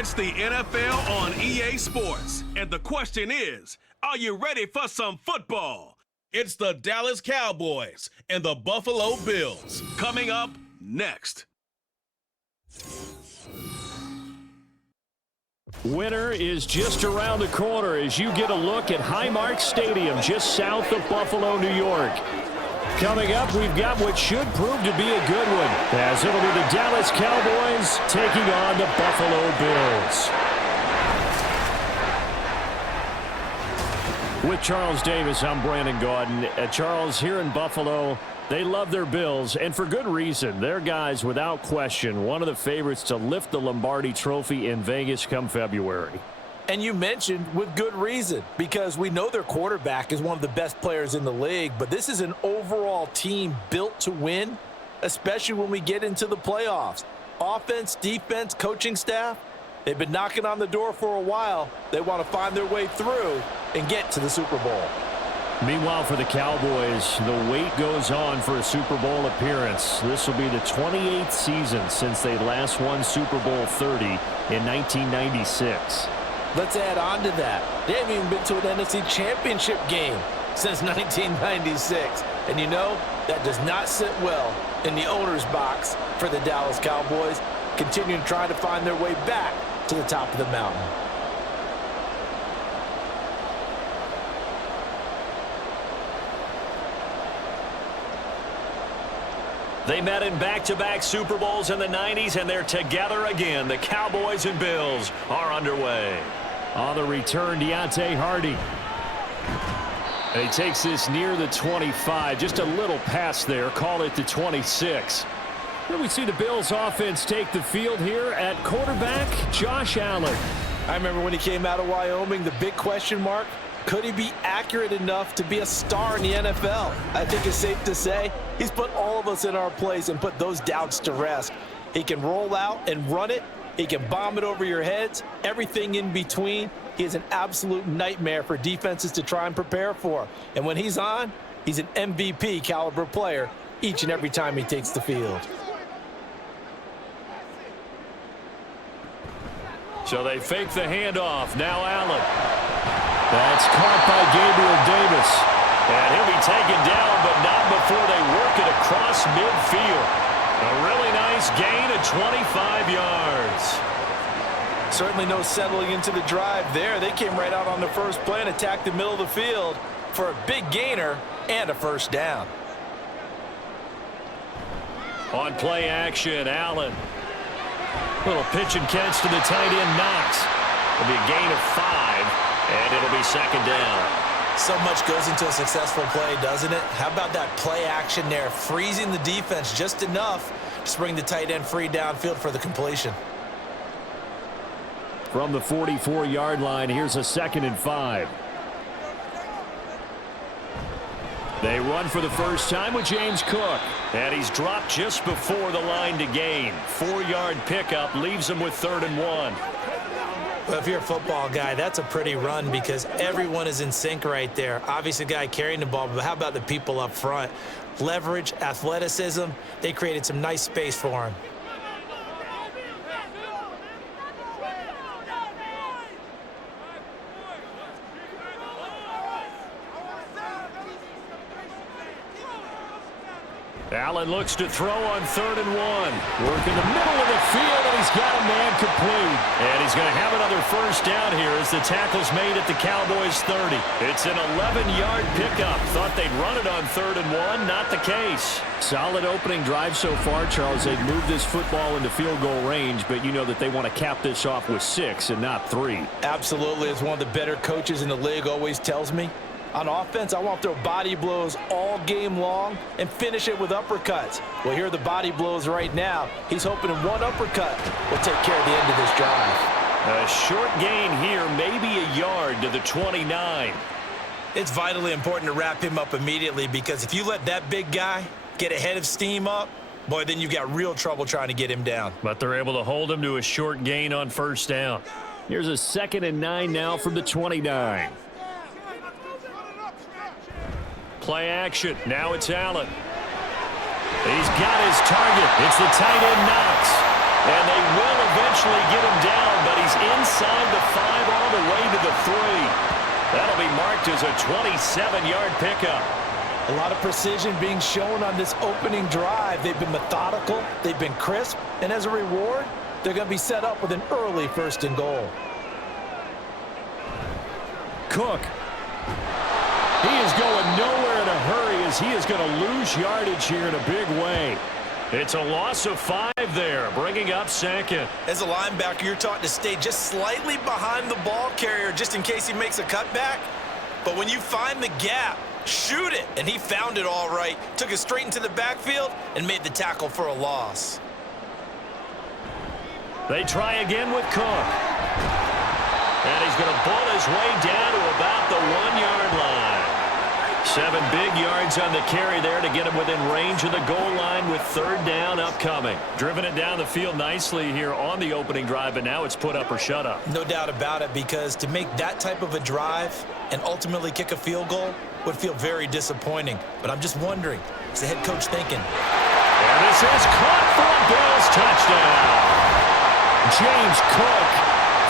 It's the NFL on EA Sports, and the question is, are you ready for some football? It's the Dallas Cowboys and the Buffalo Bills coming up next. Winter is just around the corner as you get a look at Highmark Stadium just south of Buffalo, New York. Coming up, we've got what should prove to be a good one, as it'll be the Dallas Cowboys taking on the Buffalo Bills. With Charles Davis, I'm Brandon Gaudin. Charles, here in Buffalo, they love their Bills, and for good reason. Their guys, without question, one of the favorites to lift the Lombardi Trophy in Vegas come February. And you mentioned with good reason, because we know their quarterback is one of the best players in the league, but this is an overall team built to win, especially when we get into the playoffs. Offense, defense, coaching staff, they've been knocking on the door for a while. They want to find their way through and get to the Super Bowl. Meanwhile, for the Cowboys, the wait goes on for a Super Bowl appearance. This will be the 28th season since they last won Super Bowl 30 in 1996. Let's add on to that. They haven't even been to an NFC Championship game since 1996. And you know, that does not sit well in the owner's box for the Dallas Cowboys, continuing trying to find their way back to the top of the mountain. They met in back-to-back Super Bowls in the 90s, and they're together again. The Cowboys and Bills are underway. On the return, Deontay Hardy. And he takes this near the 25. Just a little pass there. Call it the 26. Then we see the Bills offense take the field here at quarterback, Josh Allen. I remember when he came out of Wyoming, the big question mark, could he be accurate enough to be a star in the NFL? I think it's safe to say he's put all of us in our place and put those doubts to rest. He can roll out and run it. He can bomb it over your heads. Everything in between. He is an absolute nightmare for defenses to try and prepare for. And when he's on, he's an MVP caliber player each and every time he takes the field. So they fake the handoff. Now Allen. That's caught by Gabriel Davis. And he'll be taken down, but not before they work it across midfield. A really nice gain of 25 yards. Certainly no settling into the drive there. They came right out on the first play and attacked the middle of the field for a big gainer and a first down. On play action, Allen. Little pitch and catch to the tight end, Knox. It'll be a gain of 5, and it'll be second down. So much goes into a successful play, doesn't it? How about that play action there, freezing the defense just enough to bring the tight end free downfield for the completion. From the 44-yard line, here's a 2nd and 5. They run for the first time with James Cook. And he's dropped just before the line to gain. 4-yard pickup leaves him with 3rd and 1. Well, if you're a football guy, that's a pretty run because everyone is in sync right there. Obviously, the guy carrying the ball, but how about the people up front? Leverage, athleticism, they created some nice space for him. Allen looks to throw on 3rd and 1. Work in the middle of the field, and he's got a man complete. And he's going to have another first down here as the tackle's made at the Cowboys' 30. It's an 11-yard pickup. Thought they'd run it on 3rd and 1. Not the case. Solid opening drive so far, Charles. They've moved this football into field goal range, but you know that they want to cap this off with 6 and not 3. Absolutely. As one of the better coaches in the league always tells me, on offense, I want to throw body blows all game long and finish it with uppercuts. Well, here are the body blows right now. He's hoping one uppercut will take care of the end of this drive. A short gain here, maybe a yard to the 29. It's vitally important to wrap him up immediately because if you let that big guy get ahead of steam up, boy, then you've got real trouble trying to get him down. But they're able to hold him to a short gain on first down. Here's a 2nd and 9 now from the 29. Play action. Now it's Allen. He's got his target. It's the tight end, Knox. And they will eventually get him down, but he's inside the 5 all the way to the 3. That'll be marked as a 27-yard pickup. A lot of precision being shown on this opening drive. They've been methodical, they've been crisp, and as a reward, they're going to be set up with an early 1st and goal. Cook. He is going nowhere in a hurry as he is going to lose yardage here in a big way. It's a loss of 5 there, bringing up 2nd. As a linebacker, you're taught to stay just slightly behind the ball carrier just in case he makes a cutback. But when you find the gap, shoot it. And he found it all right. Took it straight into the backfield and made the tackle for a loss. They try again with Cook. And he's going to bull his way down to about the 1-yard line. 7 big yards on the carry there to get him within range of the goal line with 3rd down upcoming. Driven it down the field nicely here on the opening drive, but now it's put up or shut up. No doubt about it, because to make that type of a drive and ultimately kick a field goal would feel very disappointing. But I'm just wondering, is the head coach thinking? And this is caught for a Bills touchdown. James Cook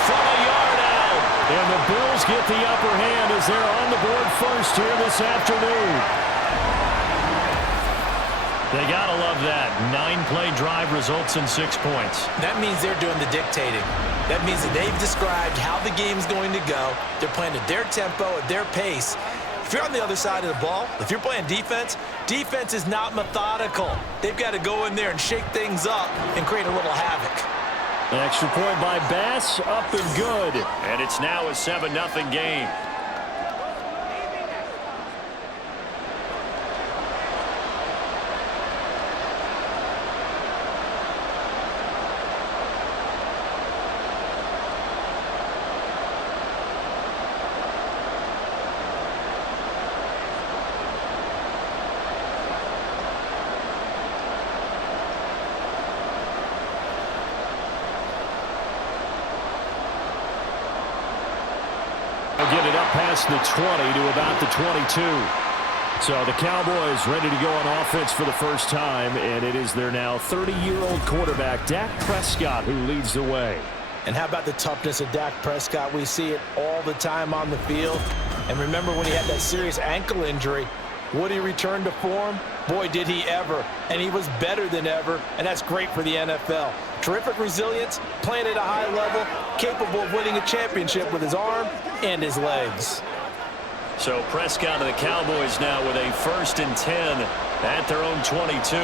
from a yard out. And the Bills get the upper hand as they're on the board first here this afternoon. They got to love that. 9-play drive results in 6 points. That means they're doing the dictating. That means that they've described how the game's going to go. They're playing at their tempo, at their pace. If you're on the other side of the ball, if you're playing defense, defense is not methodical. They've got to go in there and shake things up and create a little havoc. An extra point by Bass, up and good. And it's now a 7-0 game. Get it up past the 20 to about the 22. So the Cowboys ready to go on offense for the first time, and it is their now 30-year-old quarterback, Dak Prescott, who leads the way. And how about the toughness of Dak Prescott? We see it all the time on the field. And remember when he had that serious ankle injury, would he return to form? Boy, did he ever. And he was better than ever, and that's great for the NFL. Terrific resilience, playing at a high level, capable of winning a championship with his arm and his legs. So Prescott and the Cowboys now with a 1st and 10 at their own 22.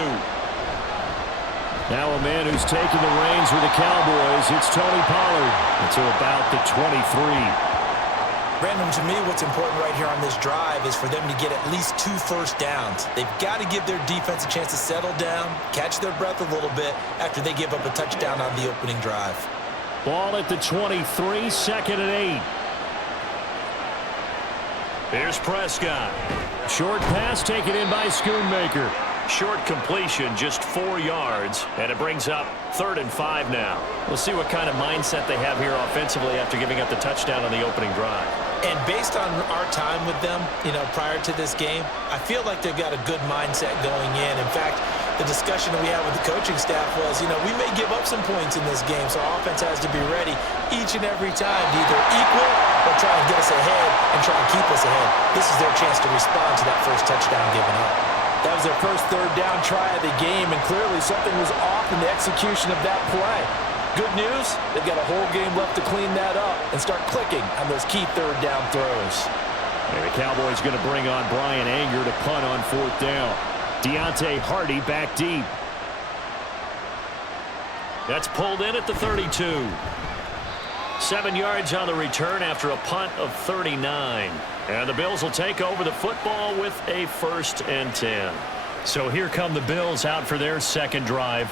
Now a man who's taking the reins with the Cowboys, it's Tony Pollard. It's about the 23. Brandon, to me, what's important right here on this drive is for them to get at least 2 first downs. They've got to give their defense a chance to settle down, catch their breath a little bit after they give up a touchdown on the opening drive. Ball at the 23, 2nd and 8. Here's Prescott. Short pass taken in by Schoonmaker. Short completion, just 4 yards, and it brings up 3rd and 5 now. We'll see what kind of mindset they have here offensively after giving up the touchdown on the opening drive. And based on our time with them, prior to this game, I feel like they've got a good mindset going in. In fact, the discussion that we had with the coaching staff was, we may give up some points in this game, so our offense has to be ready each and every time to either equal or try and get us ahead and try and keep us ahead. This is their chance to respond to that first touchdown given up. That was their first 3rd down try of the game, and clearly something was off in the execution of that play. Good news, they've got a whole game left to clean that up and start clicking on those key 3rd down throws. And the Cowboys going to bring on Brian Anger to punt on 4th down. Deontay Hardy back deep. That's pulled in at the 32. 7 yards on the return after a punt of 39. And the Bills will take over the football with a 1st and 10. So here come the Bills out for their 2nd drive.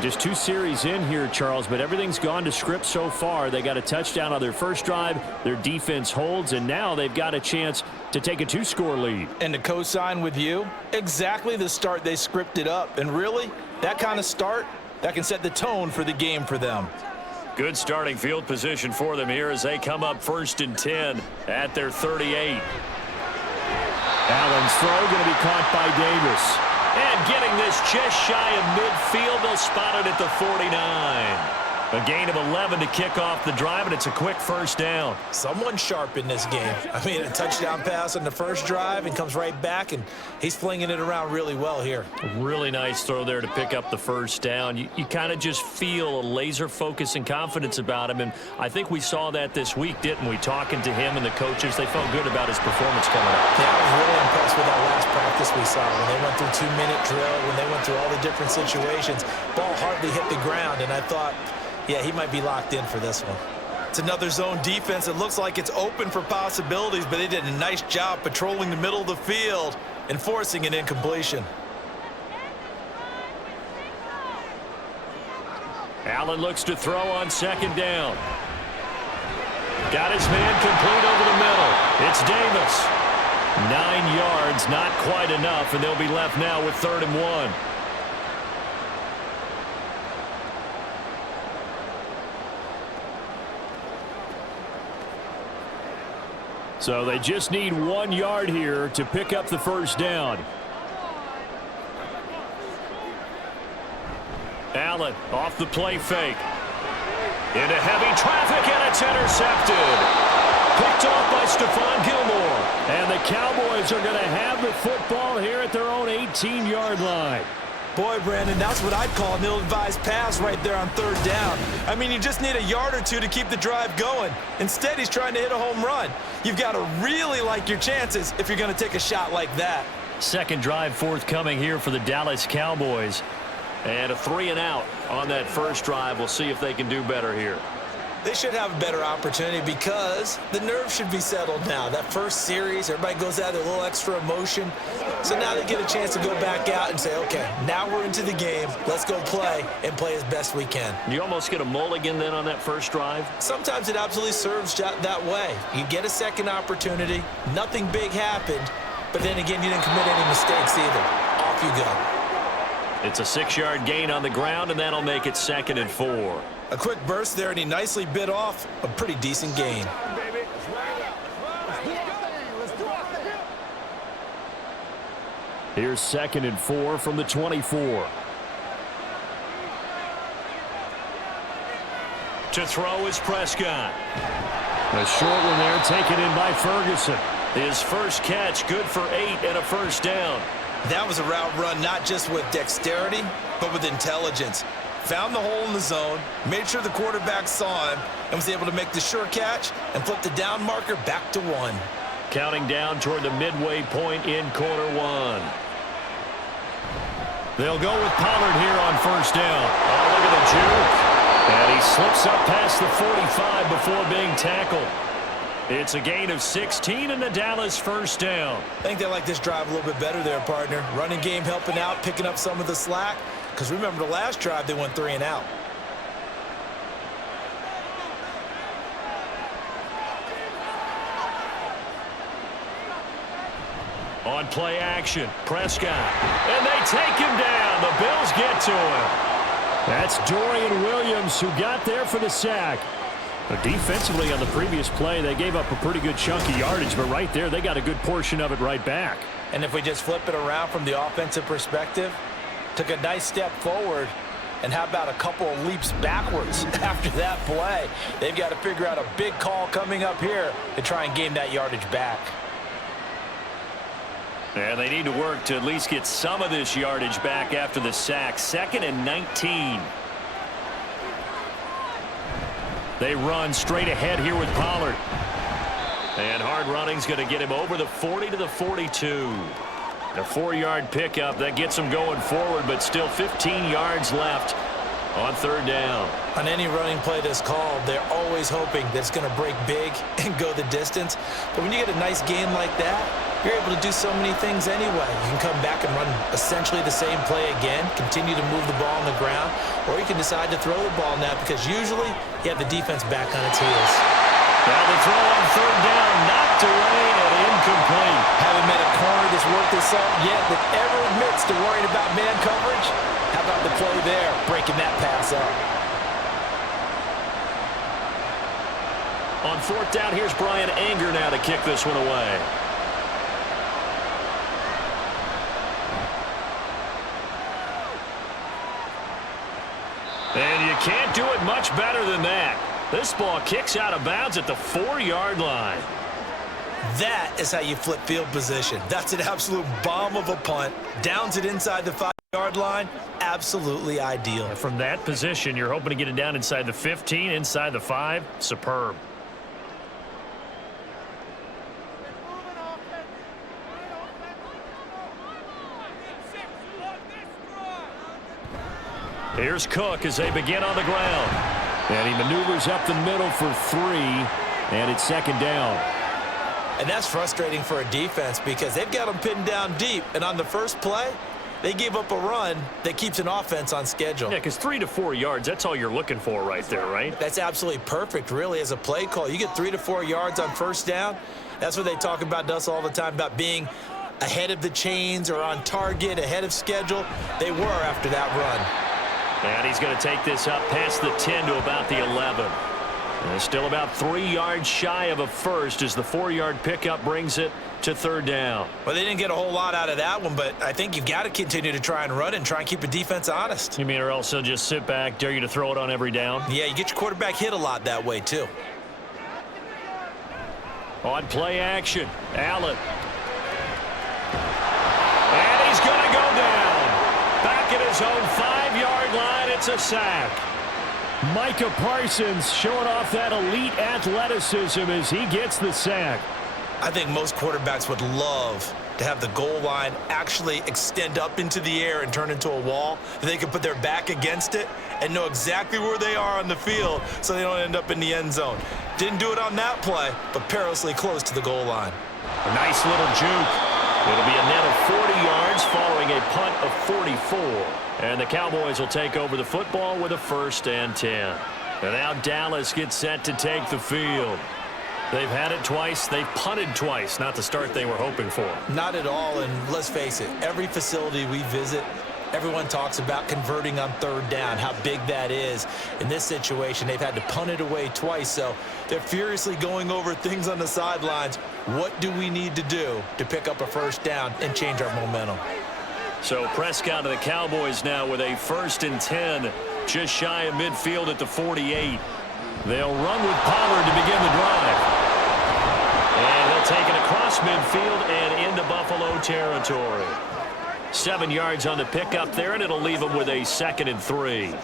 Just 2 series in here, Charles, but everything's gone to script so far. They got a touchdown on their first drive. Their defense holds, and now they've got a chance to take a 2-score lead. And to co-sign with you, exactly the start they scripted up. And really, that kind of start, that can set the tone for the game for them. Good starting field position for them here as they come up 1st and 10 at their 38. Allen's throw going to be caught by Davis. And getting this just shy of midfield, they'll spot it at the 49. A gain of 11 to kick off the drive, and it's a quick first down. Someone sharp in this game. I mean, a touchdown pass on the first drive and comes right back, and he's flinging it around really well here. Really nice throw there to pick up the first down. You kind of just feel a laser focus and confidence about him, and I think we saw that this week, didn't we? Talking to him and the coaches, they felt good about his performance coming up. Yeah, I was really impressed with that last practice we saw. When they went through 2-minute drill, when they went through all the different situations, ball hardly hit the ground, and I thought, yeah, he might be locked in for this one. It's another zone defense. It looks like it's open for possibilities, but they did a nice job patrolling the middle of the field and forcing an incompletion. Allen looks to throw on second down. Got his man complete over the middle. It's Davis. 9 yards, not quite enough, and they'll be left now with 3rd and 1. So they just need 1 yard here to pick up the first down. Allen off the play fake. Into heavy traffic, and it's intercepted. Picked off by Stephon Gilmore. And the Cowboys are going to have the football here at their own 18-yard line. Boy, Brandon, that's what I'd call an ill-advised pass right there on 3rd down. I mean, you just need a yard or two to keep the drive going. Instead, he's trying to hit a home run. You've got to really like your chances if you're going to take a shot like that. Second drive forthcoming here for the Dallas Cowboys. And a 3 and out on that first drive. We'll see if they can do better here. They should have a better opportunity because the nerves should be settled now. That first series, everybody goes out with a little extra emotion. So now they get a chance to go back out and say, okay, now we're into the game. Let's go play and play as best we can. You almost get a mulligan then on that first drive? Sometimes it absolutely serves that way. You get a second opportunity. Nothing big happened. But then again, you didn't commit any mistakes either. Off you go. It's a 6-yard gain on the ground, and that'll make it 2nd and 4. A quick burst there, and he nicely bit off a pretty decent gain. Here's 2nd and 4 from the 24. To throw is Prescott. A short one there, taken in by Ferguson. His first catch, good for 8 and a first down. That was a route run not just with dexterity, but with intelligence. Found the hole in the zone, made sure the quarterback saw him, and was able to make the sure catch and flip the down marker back to 1. Counting down toward the midway point in quarter 1. They'll go with Pollard here on first down. Oh, look at the juke. And he slips up past the 45 before being tackled. It's a gain of 16 and the Dallas first down. I think they like this drive a little bit better there, partner. Running game helping out, picking up some of the slack. Because remember the last drive, they went 3 and out. On play action, Prescott. And they take him down. The Bills get to him. That's Dorian Williams who got there for the sack. But defensively on the previous play, they gave up a pretty good chunk of yardage, but right there, they got a good portion of it right back. And if we just flip it around from the offensive perspective, took a nice step forward, and how about a couple of leaps backwards after that play? They've got to figure out a big call coming up here to try and gain that yardage back. And they need to work to at least get some of this yardage back after the sack. 2nd and 19. They run straight ahead here with Pollard. And hard running's going to get him over the 40 to the 42. A 4-yard pickup that gets him going forward, but still 15 yards left on 3rd down. On any running play that's called, they're always hoping that it's going to break big and go the distance. But when you get a nice gain like that, you're able to do so many things anyway. You can come back and run essentially the same play again, continue to move the ball on the ground, or you can decide to throw the ball now because usually you have the defense back on its heels. Now the throw on 3rd down, knocked away and incomplete. Haven't met a corner that's worked this up yet that ever admits to worrying about man coverage. How about the play there, breaking that pass up? On 4th down, here's Brian Anger now to kick this one away. Much better than that. This ball kicks out of bounds at the 4-yard line. That is how you flip field position. That's an absolute bomb of a punt. Downs it inside the 5-yard line. Absolutely ideal. From that position, you're hoping to get it down inside the 15, inside the 5. Superb. Here's Cook as they begin on the ground. And he maneuvers up the middle for 3, and it's second down. And that's frustrating for a defense because they've got them pinned down deep. And on the first play, they gave up a run that keeps an offense on schedule. Yeah, because 3 to 4 yards, that's all you're looking for right there, right? That's absolutely perfect, really, as a play call. You get 3 to 4 yards on first down. That's what they talk about us all the time, about being ahead of the chains or on target, ahead of schedule. They were after that run. And he's going to take this up past the 10 to about the 11. And still about 3 yards shy of a first as the 4-yard pickup brings it to third down. Well, they didn't get a whole lot out of that one, but I think you've got to continue to try and run and try and keep the defense honest. You mean, or else they'll just sit back, dare you to throw it on every down? Yeah, you get your quarterback hit a lot that way, too. On play action, Allen. And he's going to go down. Back at his own 5-yard line, it's a sack. Micah Parsons showing off that elite athleticism as he gets the sack. I think most quarterbacks would love to have the goal line actually extend up into the air and turn into a wall. They can put their back against it and know exactly where they are on the field so they don't end up in the end zone. Didn't do it on that play, but perilously close to the goal line. A nice little juke. It'll be a net of 40 yards following a punt of 44. And the Cowboys will take over the football with a 1st and 10. And now Dallas gets set to take the field. They've had it twice. They've punted twice. Not the start they were hoping for. Not at all, and let's face it, every facility we visit, everyone talks about converting on third down, how big that is. In this situation, they've had to punt it away twice, so they're furiously going over things on the sidelines. What do we need to do to pick up a 1st down and change our momentum? So Prescott to the Cowboys now with a 1st and 10, just shy of midfield at the 48. They'll run with Pollard to begin the drive. And they'll take it across midfield and into Buffalo territory. 7 yards on the pickup there, and it'll leave them with a 2nd and 3.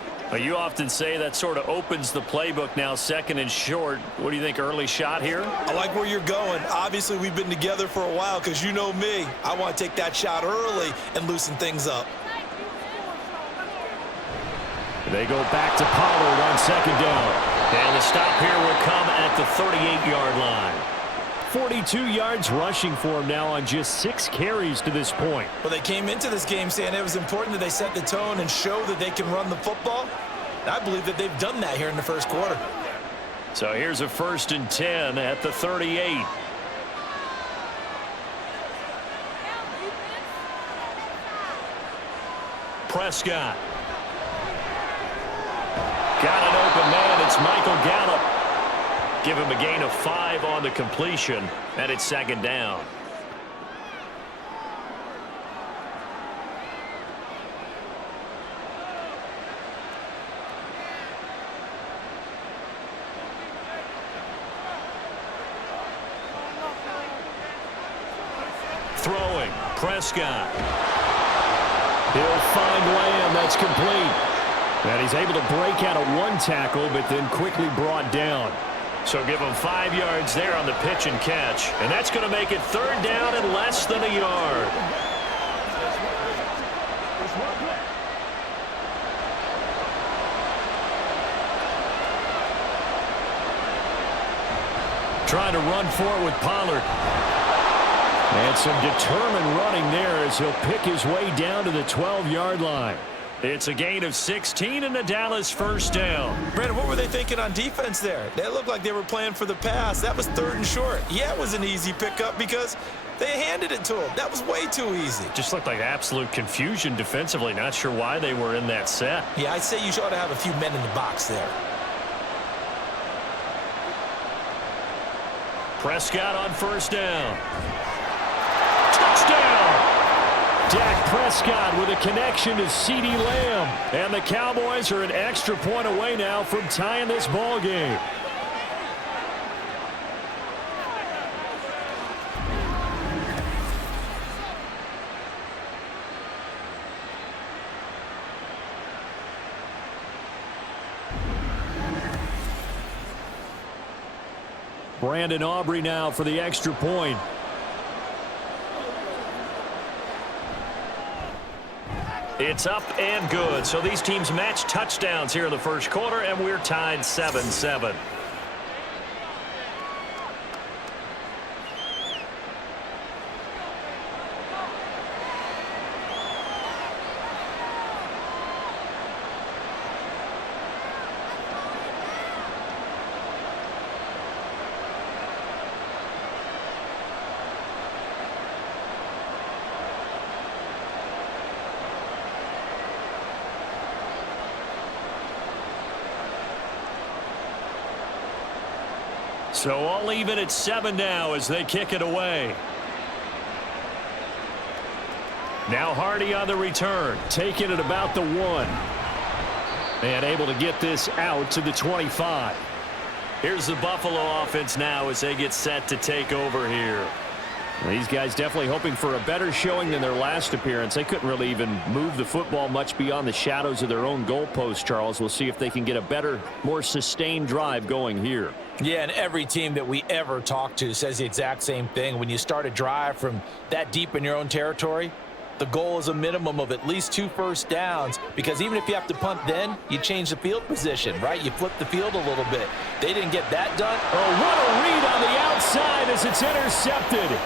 You often say that sort of opens the playbook now, 2nd and short. What do you think, early shot here? I like where you're going. Obviously, we've been together for a while because you know me. I want to take that shot early and loosen things up. They go back to Pollard on 2nd down. And the stop here will come at the 38-yard line. 42 yards rushing for him now on just 6 carries to this point. Well, they came into this game saying it was important that they set the tone and show that they can run the football. I believe that they've done that here in the 1st quarter. So here's a 1st and 10 at the 38. Prescott. Got an open man. It's Michael Gallup. Give him a gain of 5 on the completion, and it's 2nd down. Throwing, Prescott. He'll find Lamb. That's complete. And he's able to break out of 1 tackle, but then quickly brought down. So give him 5 yards there on the pitch and catch. And that's going to make it 3rd down and less than a yard. Trying to run for it with Pollard. And some determined running there as he'll pick his way down to the 12-yard line. It's a gain of 16 and a Dallas 1st down. Brandon, what were they thinking on defense there? They looked like they were playing for the pass. That was 3rd and short. Yeah, it was an easy pickup because they handed it to him. That was way too easy. Just looked like absolute confusion defensively. Not sure why they were in that set. Yeah, I'd say you ought to have a few men in the box there. Prescott on 1st down. Touchdown! Dak Prescott with a connection to CeeDee Lamb. And the Cowboys are an extra point away now from tying this ball game. Brandon Aubrey now for the extra point. It's up and good. So these teams match touchdowns here in the first quarter, and we're tied 7-7. So all even at 7 now as they kick it away. Now Hardy on the return, taking it about the 1. And able to get this out to the 25. Here's the Buffalo offense now as they get set to take over here. These guys definitely hoping for a better showing than their last appearance. They couldn't really even move the football much beyond the shadows of their own goalpost, Charles. We'll see if they can get a better, more sustained drive going here. Yeah, and every team that we ever talk to says the exact same thing. When you start a drive from that deep in your own territory, the goal is a minimum of at least 2 first downs, because even if you have to punt then, you change the field position, right? You flip the field a little bit. They didn't get that done. Oh, what a read on the outside as it's intercepted.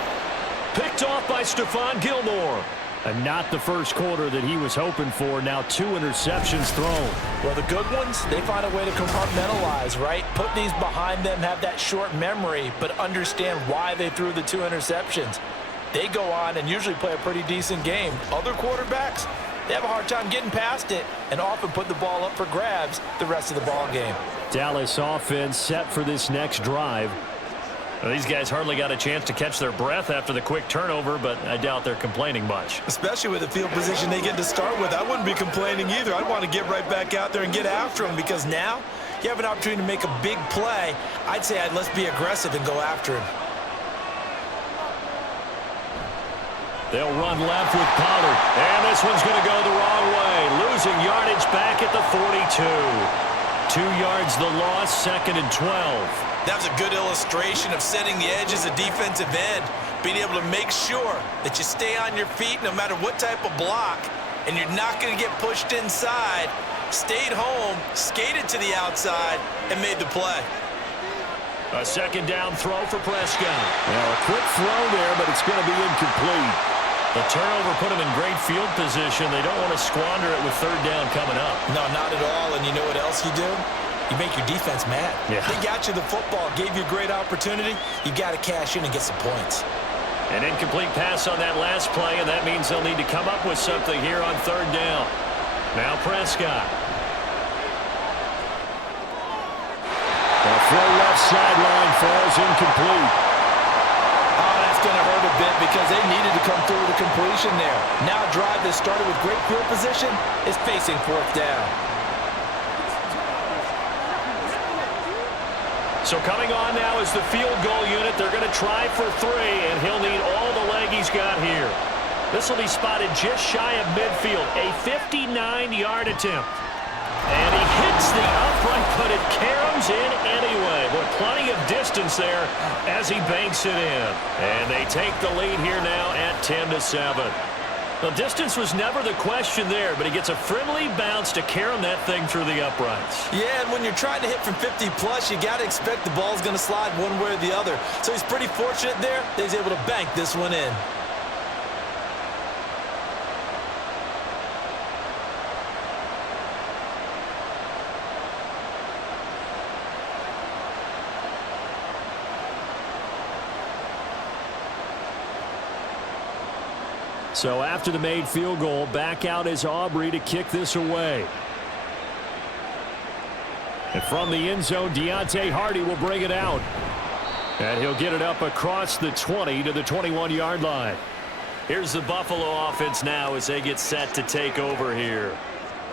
Picked off by Stephon Gilmore. And not the first quarter that he was hoping for. Now 2 interceptions thrown. Well, the good ones, they find a way to compartmentalize, right? Put these behind them, have that short memory, but understand why they threw the 2 interceptions. They go on and usually play a pretty decent game. Other quarterbacks, they have a hard time getting past it and often put the ball up for grabs the rest of the ball game. Dallas offense set for this next drive. Well, these guys hardly got a chance to catch their breath after the quick turnover, but I doubt they're complaining much. Especially with the field position they get to start with. I wouldn't be complaining either. I'd want to get right back out there and get after them, because now you have an opportunity to make a big play. I'd say let's be aggressive and go after him. They'll run left with Pollard. And this one's going to go the wrong way. Losing yardage back at the 42. 2 yards the loss, 2nd and 12. That was a good illustration of setting the edge as a defensive end, being able to make sure that you stay on your feet no matter what type of block, and you're not going to get pushed inside. Stayed home, skated to the outside, and made the play. A 2nd down throw for Prescott. Now a quick throw there, but it's going to be incomplete. The turnover put them in great field position. They don't want to squander it with 3rd down coming up. No, not at all. And you know what else you do? You make your defense mad. Yeah. They got you the football, gave you a great opportunity. You got to cash in and get some points. An incomplete pass on that last play, and that means they'll need to come up with something here on 3rd down. Now Prescott. The throw left sideline falls incomplete. Oh, that's going to hurt a bit because they needed to come through with a completion there. Now a drive that started with great field position is facing 4th down. So coming on now is the field goal unit. They're going to try for 3, and he'll need all the leg he's got here. This will be spotted just shy of midfield. A 59-yard attempt. And he hits the upright, but it caroms in anyway. But plenty of distance there as he banks it in. And they take the lead here now at 10-7. The distance was never the question there, but he gets a friendly bounce to carom that thing through the uprights. Yeah, and when you're trying to hit from 50-plus, you got to expect the ball's going to slide one way or the other. So he's pretty fortunate there that he's able to bank this one in. So after the made field goal, back out is Aubrey to kick this away. And from the end zone, Deontay Hardy will bring it out. And he'll get it up across the 20 to the 21-yard line. Here's the Buffalo offense now as they get set to take over here.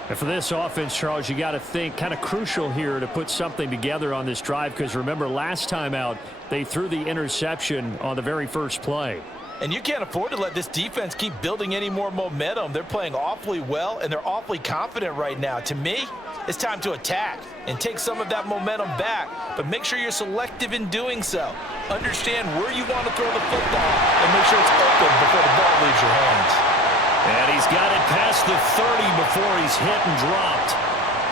And for this offense, Charles, you got to think kind of crucial here to put something together on this drive, because remember last time out they threw the interception on the very first play. And you can't afford to let this defense keep building any more momentum. They're playing awfully well, and they're awfully confident right now. To me, it's time to attack and take some of that momentum back, but make sure you're selective in doing so. Understand where you want to throw the football and make sure it's open before the ball leaves your hands. And he's got it past the 30 before he's hit and dropped.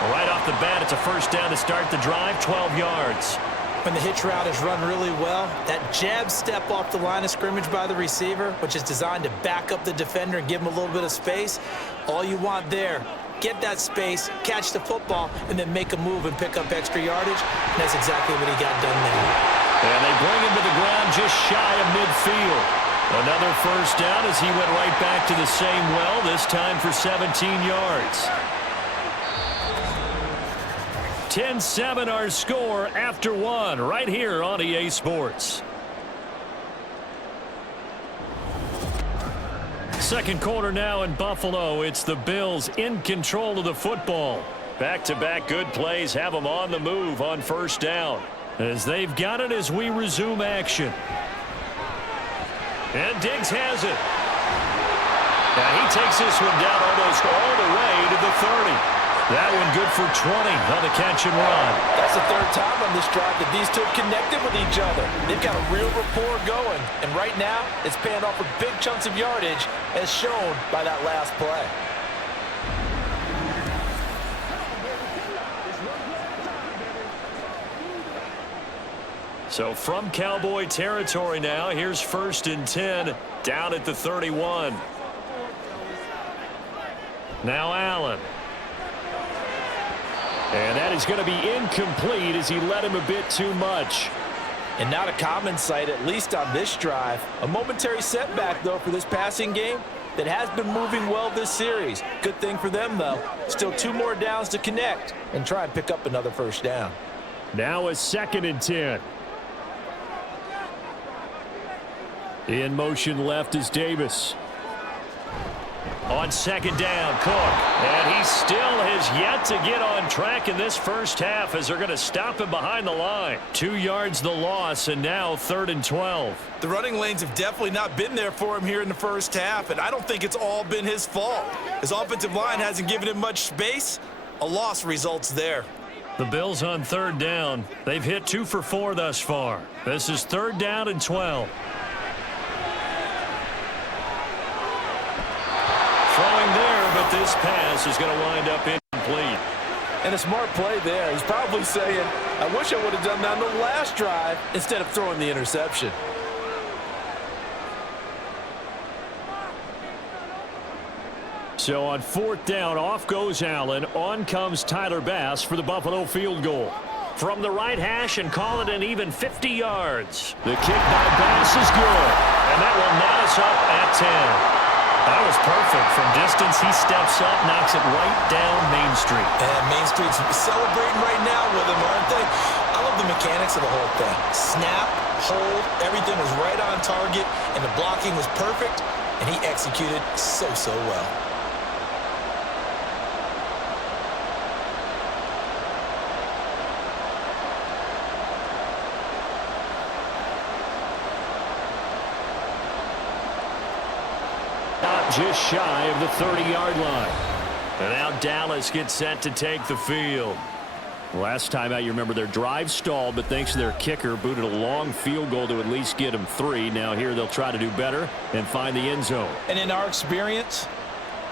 Right off the bat, it's a first down to start the drive, 12 yards. When the hitch route is run really well, that jab step off the line of scrimmage by the receiver, which is designed to back up the defender and give him a little bit of space, all you want there, get that space, catch the football, and then make a move and pick up extra yardage. And that's exactly what he got done there. And they bring him to the ground just shy of midfield. Another first down as he went right back to the same well, this time for 17 yards. 10-7 our score after one right here on EA Sports. Second quarter now in Buffalo. It's the Bills in control of the football. Back-to-back good plays have them on the move on first down. As they've got it as we resume action. And Diggs has it. Now he takes this one down almost all the way to the 30. That one good for 20 on the catch and run. That's the third time on this drive that these two have connected with each other. They've got a real rapport going, and right now it's paying off with big chunks of yardage as shown by that last play. So from Cowboy territory now, here's 1st and 10 down at the 31. Now Allen. And that is going to be incomplete as he led him a bit too much. And not a common sight, at least on this drive. A momentary setback, though, for this passing game that has been moving well this series. Good thing for them, though. Still 2 more downs to connect and try and pick up another first down. Now a 2nd and 10. In motion left is Davis. On 2nd down, Cook. And he still has yet to get on track in this first half as they're going to stop him behind the line. 2 yards the loss, and now 3rd and 12. The running lanes have definitely not been there for him here in the first half, and I don't think it's all been his fault. His offensive line hasn't given him much space. A loss results there. The Bills on 3rd down. They've hit 2 for 4 thus far. This is 3rd down and 12. Throwing there, but this pass is going to wind up incomplete. And a smart play there. He's probably saying, I wish I would have done that on the last drive instead of throwing the interception. So on 4th down, off goes Allen. On comes Tyler Bass for the Buffalo field goal. From the right hash and call it an even 50 yards. The kick by Bass is good. And that will knot us up at 10. That was perfect. From distance, he steps up, knocks it right down Main Street. And Main Street's celebrating right now with him, aren't they? I love the mechanics of the whole thing. Snap, hold, everything was right on target, and the blocking was perfect, and he executed so well. Just shy of the 30-yard line. And now Dallas gets set to take the field. Last time out, you remember their drive stalled, but thanks to their kicker, booted a long field goal to at least get them 3. Now here they'll try to do better and find the end zone. And in our experience,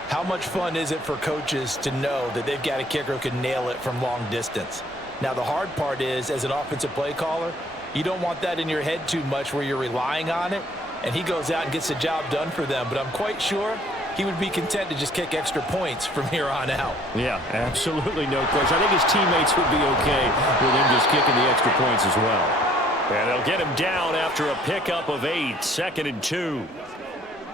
how much fun is it for coaches to know that they've got a kicker who can nail it from long distance? Now the hard part is, as an offensive play caller, you don't want that in your head too much where you're relying on it. And he goes out and gets the job done for them. But I'm quite sure he would be content to just kick extra points from here on out. Yeah, absolutely no question. I think his teammates would be okay with him just kicking the extra points as well. And they'll get him down after a pickup of 8, 2nd and 2.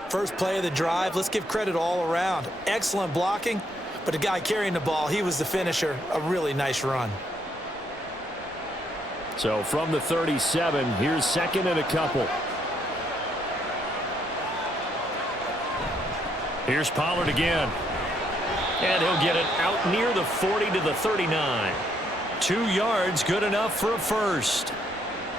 First play of the drive, let's give credit all around. Excellent blocking, but the guy carrying the ball, he was the finisher. A really nice run. So from the 37, here's 2nd and a couple. Here's Pollard again. And he'll get it out near the 40 to the 39. 2 yards, good enough for a first.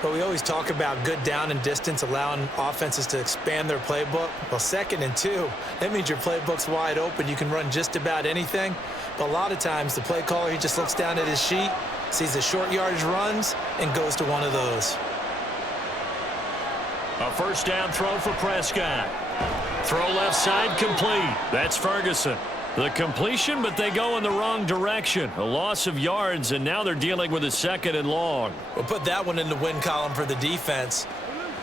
But we always talk about good down and distance, allowing offenses to expand their playbook. Well, 2nd and 2, that means your playbook's wide open. You can run just about anything. But a lot of times, the play caller, he just looks down at his sheet, sees the short yardage runs, and goes to one of those. A first down throw for Prescott. Throw left side complete. That's Ferguson. The completion, but they go in the wrong direction. A loss of yards, and now they're dealing with a 2nd and long. We'll put that one in the win column for the defense.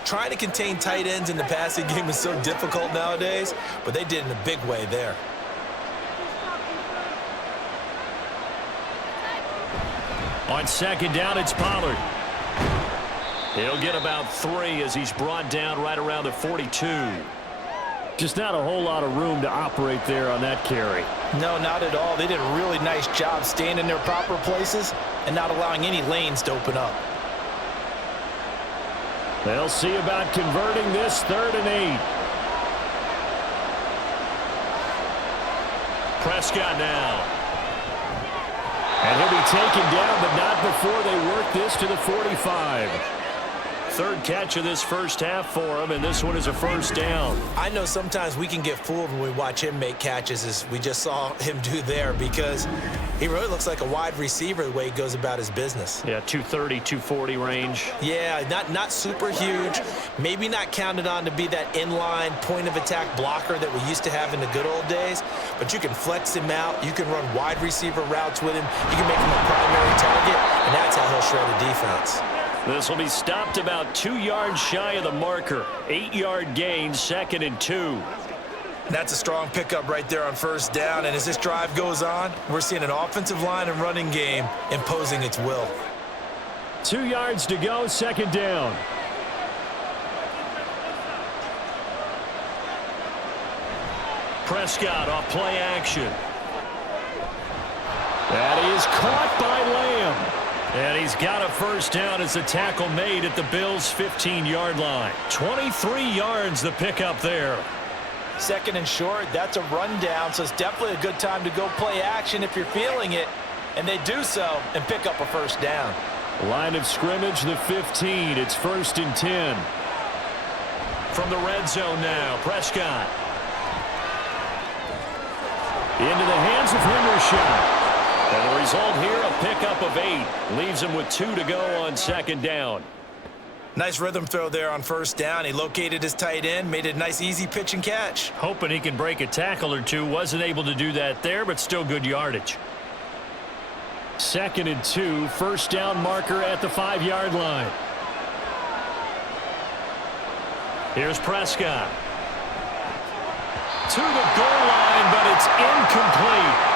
Trying to contain tight ends in the passing game is so difficult nowadays, but they did in a big way there. On 2nd down, it's Pollard. He'll get about 3 as he's brought down right around the 42. Just not a whole lot of room to operate there on that carry. No, not at all. They did a really nice job staying in their proper places and not allowing any lanes to open up. They'll see about converting this 3rd and 8. Prescott now. And he'll be taken down, but not before they work this to the 45. 3rd catch of this first half for him, and this one is a first down. I know sometimes we can get fooled when we watch him make catches, as we just saw him do there, because he really looks like a wide receiver the way he goes about his business. Yeah, 230, 240 range. Yeah, not super huge, maybe not counted on to be that inline point-of-attack blocker that we used to have in the good old days, but you can flex him out, you can run wide receiver routes with him, you can make him a primary target, and that's how he'll shred a defense. This will be stopped about 2 yards shy of the marker. 8-yard gain, 2nd and 2. That's a strong pickup right there on first down, and as this drive goes on, we're seeing an offensive line and running game imposing its will. 2 yards to go, 2nd down. Prescott off play action. That is caught by Lamb. And he's got a first down as the tackle made at the Bills' 15-yard line. 23 yards the pickup there. 2nd and short, that's a rundown, so it's definitely a good time to go play action if you're feeling it. And they do so and pick up a first down. Line of scrimmage, the 15. It's 1st and 10. From the red zone now, Prescott. Into the hands of Hendershot. And the result here, a pickup of 8. Leaves him with 2 to go on 2nd down. Nice rhythm throw there on first down. He located his tight end, made it a nice easy pitch and catch. Hoping he can break a tackle or two. Wasn't able to do that there, but still good yardage. 2nd and 2. First down marker at the 5-yard line. Here's Prescott. To the goal line, but it's incomplete.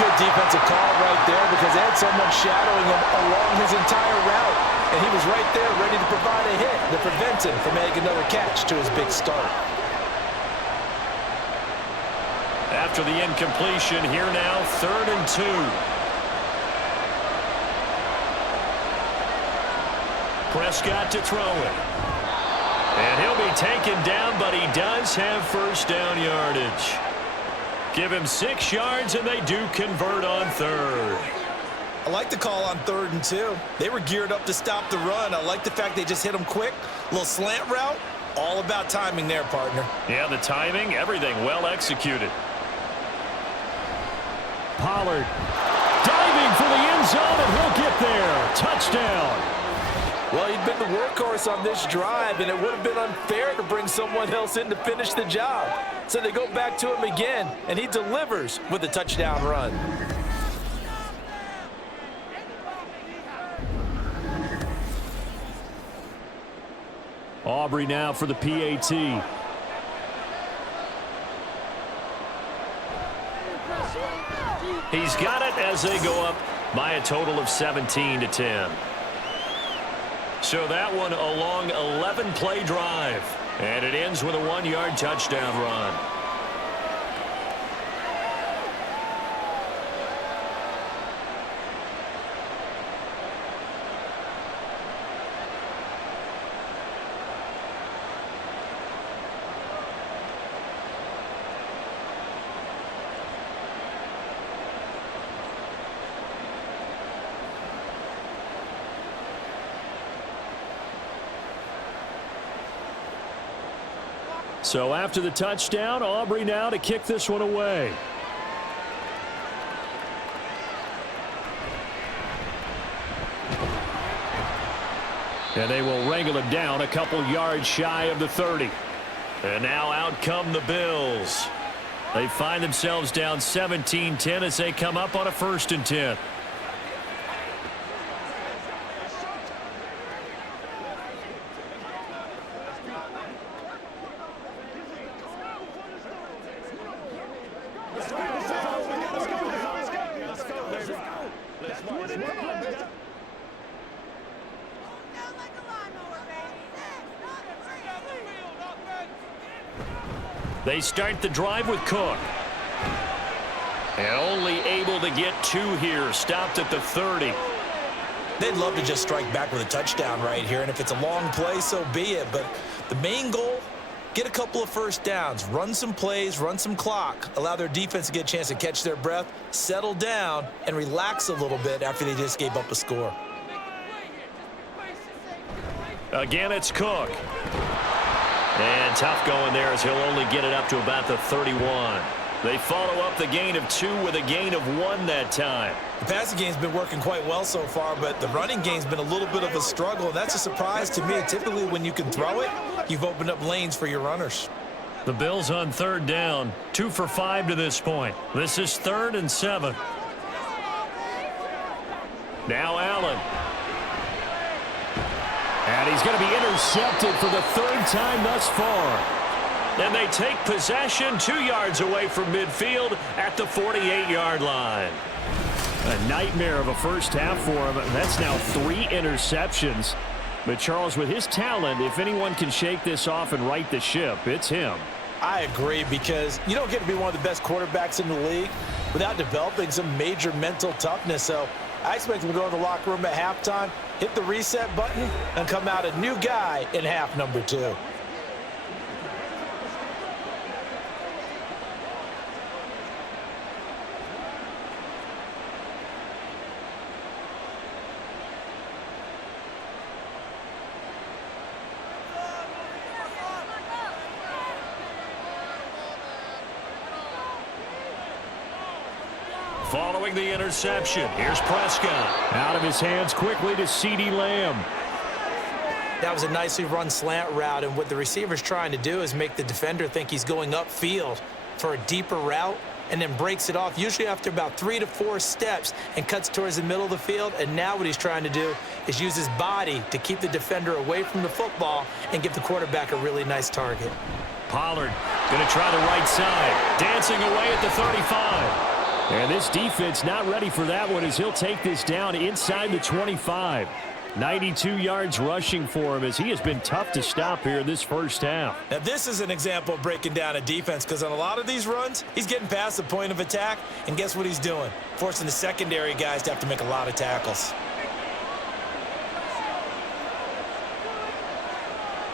Good defensive call right there because they had someone shadowing him along his entire route. And he was right there ready to provide a hit that prevents him from making another catch to his big start. After the incompletion, here now, 3rd and 2. Prescott to throw it. And he'll be taken down, but he does have first down yardage. Give him 6 yards, and they do convert on 3rd. I like the call on 3rd and 2. They were geared up to stop the run. I like the fact they just hit him quick. A little slant route. All about timing there, partner. Yeah, the timing, everything well executed. Pollard diving for the end zone, and he'll get there. Touchdown. Well, he'd been the workhorse on this drive, and it would have been unfair to bring someone else in to finish the job. So they go back to him again, and he delivers with a touchdown run. Aubrey now for the PAT. He's got it as they go up by a total of 17-10. So that one a long 11-play drive. And it ends with a 1-yard touchdown run. So after the touchdown, Aubrey now to kick this one away. And they will wrangle him down a couple yards shy of the 30. And now out come the Bills. They find themselves down 17-10 as they come up on a 1st and 10. They start the drive with Cook. And only able to get 2 here. Stopped at the 30. They'd love to just strike back with a touchdown right here, and if it's a long play, so be it. But the main goal, get a couple of first downs, run some plays, run some clock, allow their defense to get a chance to catch their breath, settle down, and relax a little bit after they just gave up a score. Again, it's Cook. And tough going there as he'll only get it up to about the 31. They follow up the gain of 2 with a gain of 1 that time. The passing game's been working quite well so far, but the running game's been a little bit of a struggle, and that's a surprise to me. Typically, when you can throw it, you've opened up lanes for your runners. The Bills on 3rd down, 2 for 5 to this point. This is 3rd and 7. Now Allen. And he's going to be intercepted for the 3rd time thus far. And they take possession 2 yards away from midfield at the 48-yard line. A nightmare of a first half for him. That's now 3 interceptions. But Charles, with his talent, if anyone can shake this off and right the ship, it's him. I agree, because you don't get to be one of the best quarterbacks in the league without developing some major mental toughness. So I expect him to go in the locker room at halftime, hit the reset button, and come out a new guy in half number 2. Following the interception, here's Prescott. Out of his hands quickly to CeeDee Lamb. That was a nicely run slant route, and what the receiver's trying to do is make the defender think he's going upfield for a deeper route, and then breaks it off, usually after about 3 to 4 steps, and cuts towards the middle of the field. And now what he's trying to do is use his body to keep the defender away from the football and give the quarterback a really nice target. Pollard going to try the right side. Dancing away at the 35. And this defense not ready for that one as he'll take this down inside the 25. 92 yards rushing for him as he has been tough to stop here in this first half. Now, this is an example of breaking down a defense, because on a lot of these runs, he's getting past the point of attack, and guess what he's doing? Forcing the secondary guys to have to make a lot of tackles.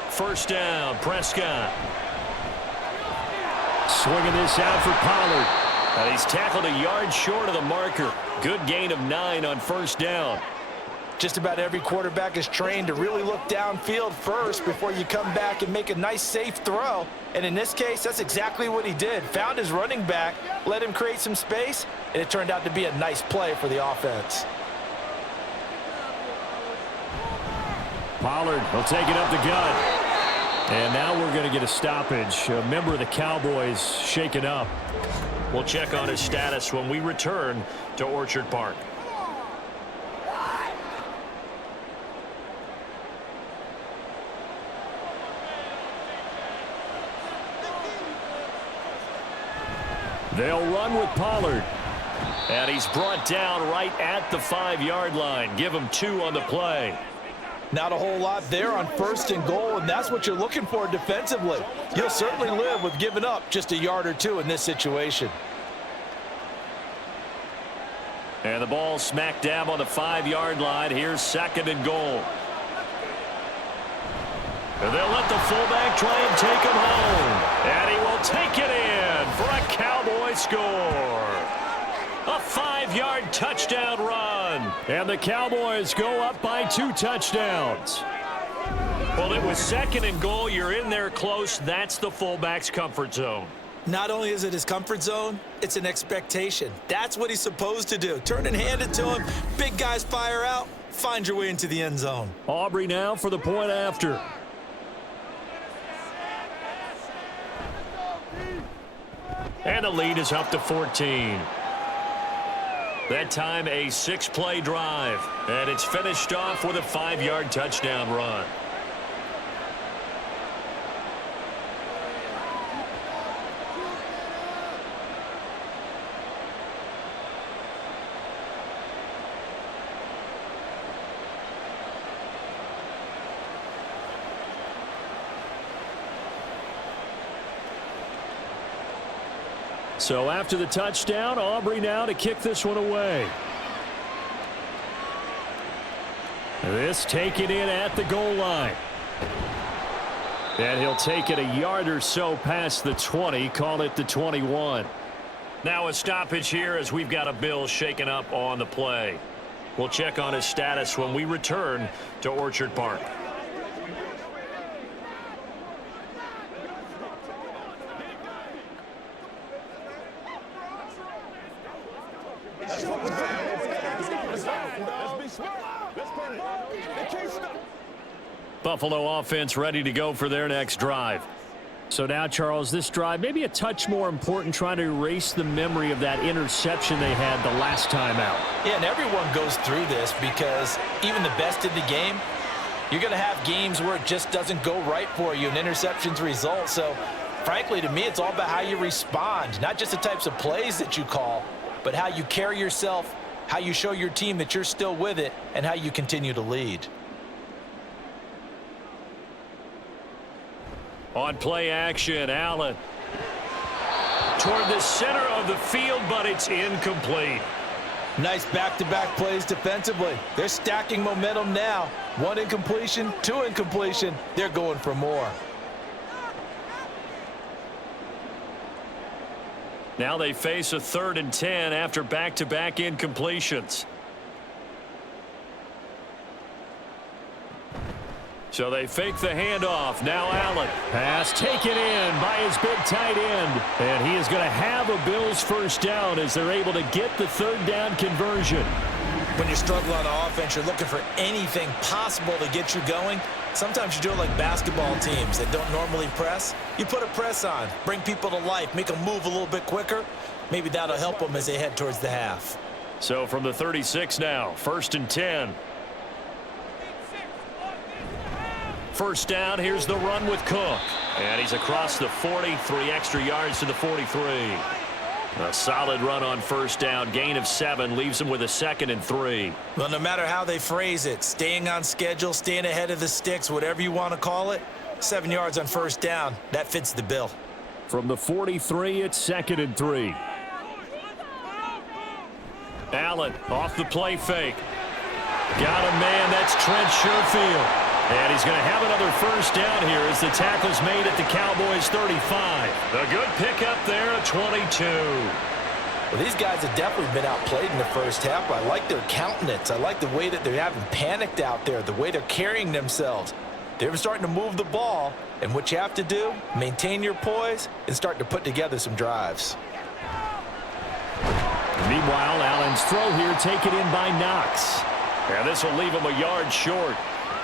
First down, Prescott. Swinging this out for Pollard. And he's tackled a yard short of the marker. Good gain of 9 on first down. Just about every quarterback is trained to really look downfield first before you come back and make a nice, safe throw. And in this case, that's exactly what he did. Found his running back, let him create some space, and it turned out to be a nice play for the offense. Pollard will take it up the gut. And now we're going to get a stoppage. A member of the Cowboys shaken up. We'll check on his status when we return to Orchard Park. They'll run with Pollard. And he's brought down right at the 5-yard line. Give him 2 on the play. Not a whole lot there on 1st and goal, and that's what you're looking for defensively. You'll certainly live with giving up just a yard or 2 in this situation. And the ball smack dab on the 5-yard line. Here's 2nd and goal. And they'll let the fullback try and take him home. And he will take it in for a Cowboy score. A 5-yard touchdown run. And the Cowboys go up by 2 touchdowns. Well, it was 2nd and goal. You're in there close. That's the fullback's comfort zone. Not only is it his comfort zone, it's an expectation. That's what he's supposed to do. Turn and hand it to him. Big guys fire out. Find your way into the end zone. Aubrey now for the point after. And the lead is up to 14. That time a 6-play drive. And it's finished off with a 5-yard touchdown run. So after the touchdown, Aubrey now to kick this one away. This taken in at the goal line. And he'll take it a yard or so past the 20, call it the 21. Now a stoppage here as we've got a Bill shaken up on the play. We'll check on his status when we return to Orchard Park. Buffalo offense ready to go for their next drive. So now, Charles, this drive maybe a touch more important, trying to erase the memory of that interception they had the last time out. Yeah, and everyone goes through this because even the best in the game, you're going to have games where it just doesn't go right for you and interceptions result. So, frankly, to me, it's all about how you respond, not just the types of plays that you call, but how you carry yourself, how you show your team that you're still with it, and how you continue to lead. On play action, Allen toward the center of the field, but it's incomplete. Nice back-to-back plays defensively. They're stacking momentum now. 1 incompletion, 2 incompletion. They're going for more. Now they face a 3rd and 10 after back-to-back incompletions. So they fake the handoff. Now Allen. Pass taken in by his big tight end. And he is going to have a Bills first down as they're able to get the 3rd down conversion. When you're struggling on offense, you're looking for anything possible to get you going. Sometimes you do it like basketball teams that don't normally press. You put a press on, bring people to life, make them move a little bit quicker. Maybe that'll help them as they head towards the half. So from the 36 now, 1st and 10. First down, here's the run with Cook. And he's across the 40, 3 extra yards to the 43. A solid run on first down, gain of 7, leaves him with a 2nd and 3. Well, no matter how they phrase it, staying on schedule, staying ahead of the sticks, whatever you want to call it, 7 yards on first down, that fits the bill. From the 43, it's 2nd and 3. Allen off the play fake. Got a man, that's Trent Sherfield. And he's going to have another first down here as the tackle's made at the Cowboys 35. A good pickup there at 22. Well, these guys have definitely been outplayed in the first half. I like their countenance. I like the way that they're having panicked out there, the way they're carrying themselves. They're starting to move the ball, and what you have to do, maintain your poise and start to put together some drives. Meanwhile, Allen's throw here taken in by Knox. And this will leave him a yard short.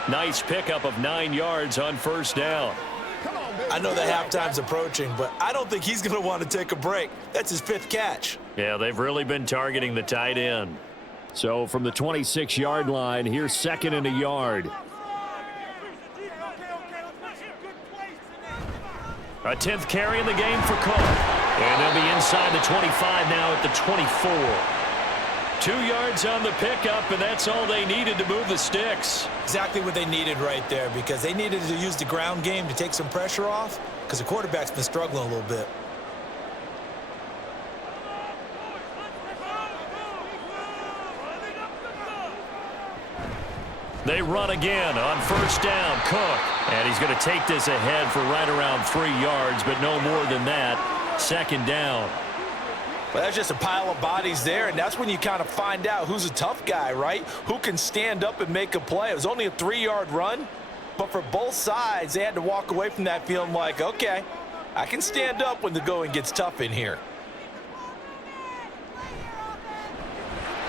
Nice pickup of 9 yards on first down. I know the halftime's approaching, but I don't think he's going to want to take a break. That's his 5th catch. Yeah, they've really been targeting the tight end. So from the 26-yard line, here's 2nd and a yard. A 10th carry in the game for Cook. And they'll be inside the 25 now at the 24. 2 yards on the pickup, and that's all they needed to move the sticks. Exactly what they needed right there, because they needed to use the ground game to take some pressure off, because the quarterback's been struggling a little bit. They run again on first down. Cook. And he's going to take this ahead for right around 3 yards, but no more than that. 2nd down. Well, that's just a pile of bodies there, and that's when you kind of find out who's a tough guy, right? Who can stand up and make a play. It was only a 3-yard run, But for both sides, they had to walk away from that feeling like, okay, I can stand up when the going gets tough in here.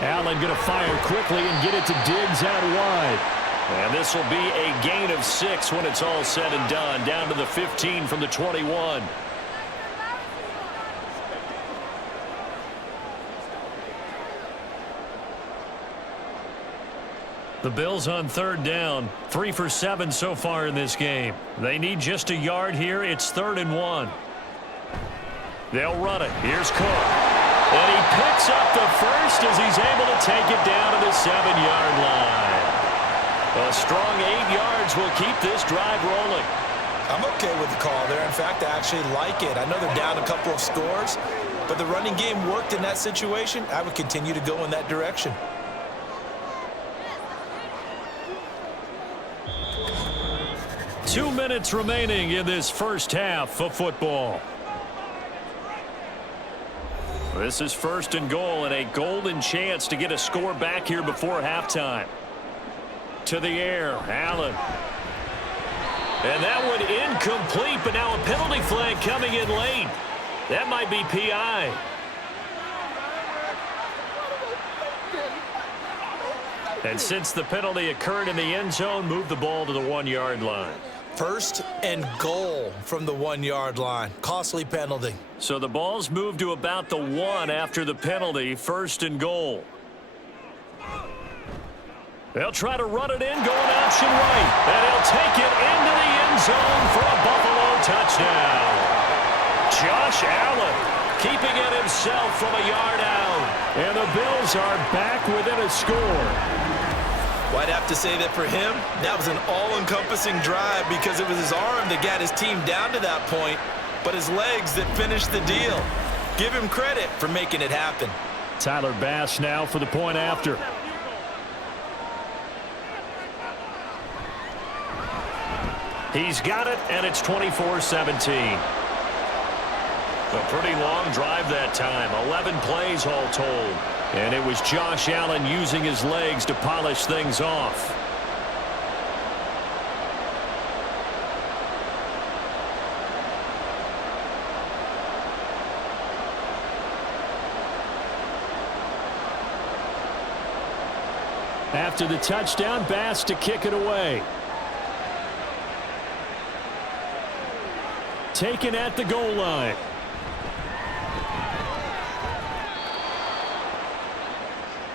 Allen going to fire quickly and get it to Diggs out wide. And this will be a gain of 6 when it's all said and done, down to the 15 from the 21. The Bills on 3rd down, 3 for 7 so far in this game. They need just a yard here. It's 3rd and 1. They'll run it. Here's Cook. And he picks up the first as he's able to take it down to the 7-yard line. A strong 8 yards will keep this drive rolling. I'm okay with the call there. In fact, I actually like it. I know they're down a couple of scores, but the running game worked in that situation. I would continue to go in that direction. Two minutes remaining in this first half of football. This is 1st and goal and a golden chance to get a score back here before halftime. To the air, Allen. And that one incomplete, but now a penalty flag coming in late. That might be PI. And since the penalty occurred in the end zone, move the ball to the 1-yard line. 1st and goal from the 1-yard line. Costly penalty. So the ball's moved to about the 1 after the penalty. 1st and goal. They'll try to run it in, going option right. And he'll take it into the end zone for a Buffalo touchdown. Josh Allen keeping it himself from a yard out. And the Bills are back within a score. Well, I'd have to say that for him, that was an all-encompassing drive because it was his arm that got his team down to that point, but his legs that finished the deal. Give him credit for making it happen. Tyler Bass now for the point after. He's got it, and it's 24-17. A pretty long drive that time. 11 plays all told. And it was Josh Allen using his legs to polish things off. After the touchdown, Bass to kick it away. Taken at the goal line.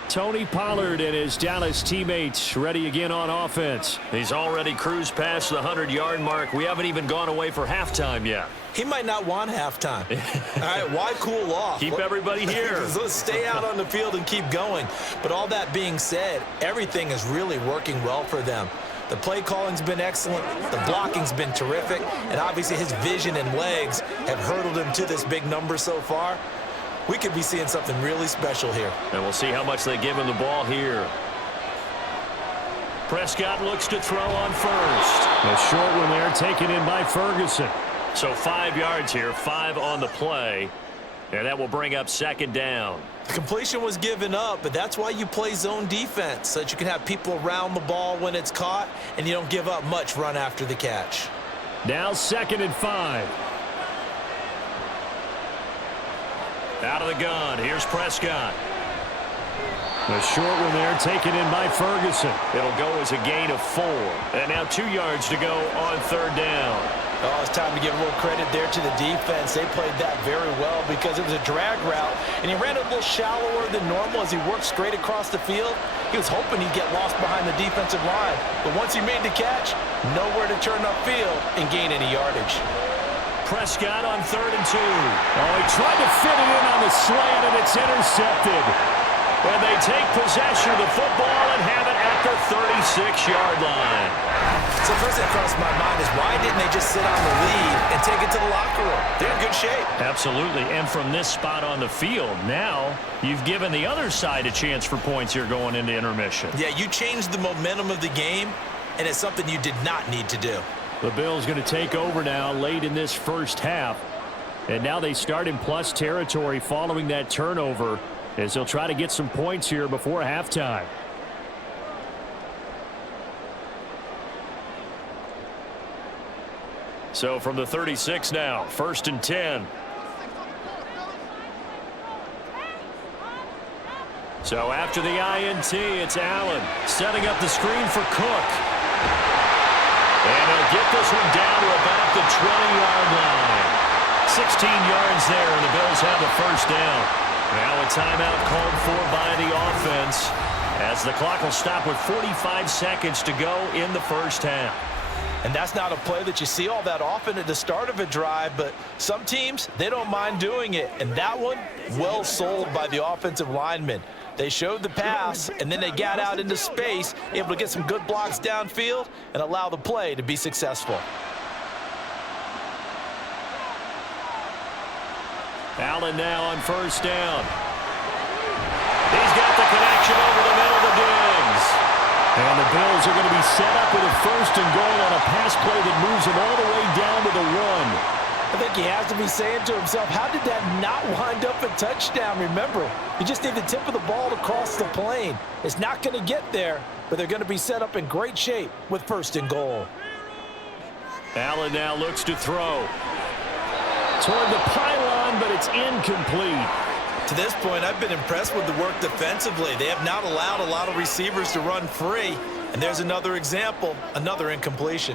Tony Pollard and his Dallas teammates ready again on offense. He's already cruised past the 100-yard mark. We haven't even gone away for halftime yet. He might not want halftime. All right, why cool off? Keep everybody here. Let's stay out on the field and keep going. But all that being said, everything is really working well for them. The play calling's been excellent, the blocking's been terrific, and obviously his vision and legs have hurdled him to this big number so far. We could be seeing something really special here. And we'll see how much they give him the ball here. Prescott looks to throw on first. A short one there, taken in by Ferguson. So 5 yards here, 5 on the play. And that will bring up 2nd down. The completion was given up, but that's why you play zone defense, so that you can have people around the ball when it's caught, and you don't give up much run after the catch. Now 2nd and 5. Out of the gun, here's Prescott. A short one there, taken in by Ferguson. It'll go as a gain of 4. And now 2 yards to go on 3rd down. Oh, it's time to give a little credit there to the defense. They played that very well because it was a drag route, and he ran a little shallower than normal as he worked straight across the field. He was hoping he'd get lost behind the defensive line, but once he made the catch, nowhere to turn upfield and gain any yardage. Prescott on 3rd and 2. Oh, he tried to fit it in on the slant, and it's intercepted. And they take possession of the football and have it at the 36-yard line. So first that crossed my mind is why didn't they just sit on the lead and take it to the locker room? They're in good shape. Absolutely. And from this spot on the field, now you've given the other side a chance for points here going into intermission. Yeah, you changed the momentum of the game, and it's something you did not need to do. The Bills going to take over now late in this first half. And now they start in plus territory following that turnover as they'll try to get some points here before halftime. So from the 36 now, 1st and 10. So after the INT, it's Allen setting up the screen for Cook. And he'll get this one down to about the 20-yard line. 16 yards there, and the Bills have the first down. Now a timeout called for by the offense as the clock will stop with 45 seconds to go in the first half. And that's not a play that you see all that often at the start of a drive, but some teams, they don't mind doing it. And that one, well sold by the offensive linemen. They showed the pass, and then they got out into space, able to get some good blocks downfield and allow the play to be successful. Allen now on first down. He's got the connection over the middle to Diggs. And the Bills are going to be set up with a 1st and goal on a pass play that moves them all the way down to the 1. I think he has to be saying to himself, how did that not wind up a touchdown? Remember, you just need the tip of the ball to cross the plane. It's not going to get there, but they're going to be set up in great shape with 1st and goal. Allen now looks to throw. Toward the pylon, but it's incomplete. To this point, I've been impressed with the work defensively. They have not allowed a lot of receivers to run free. And there's another example, another incompletion.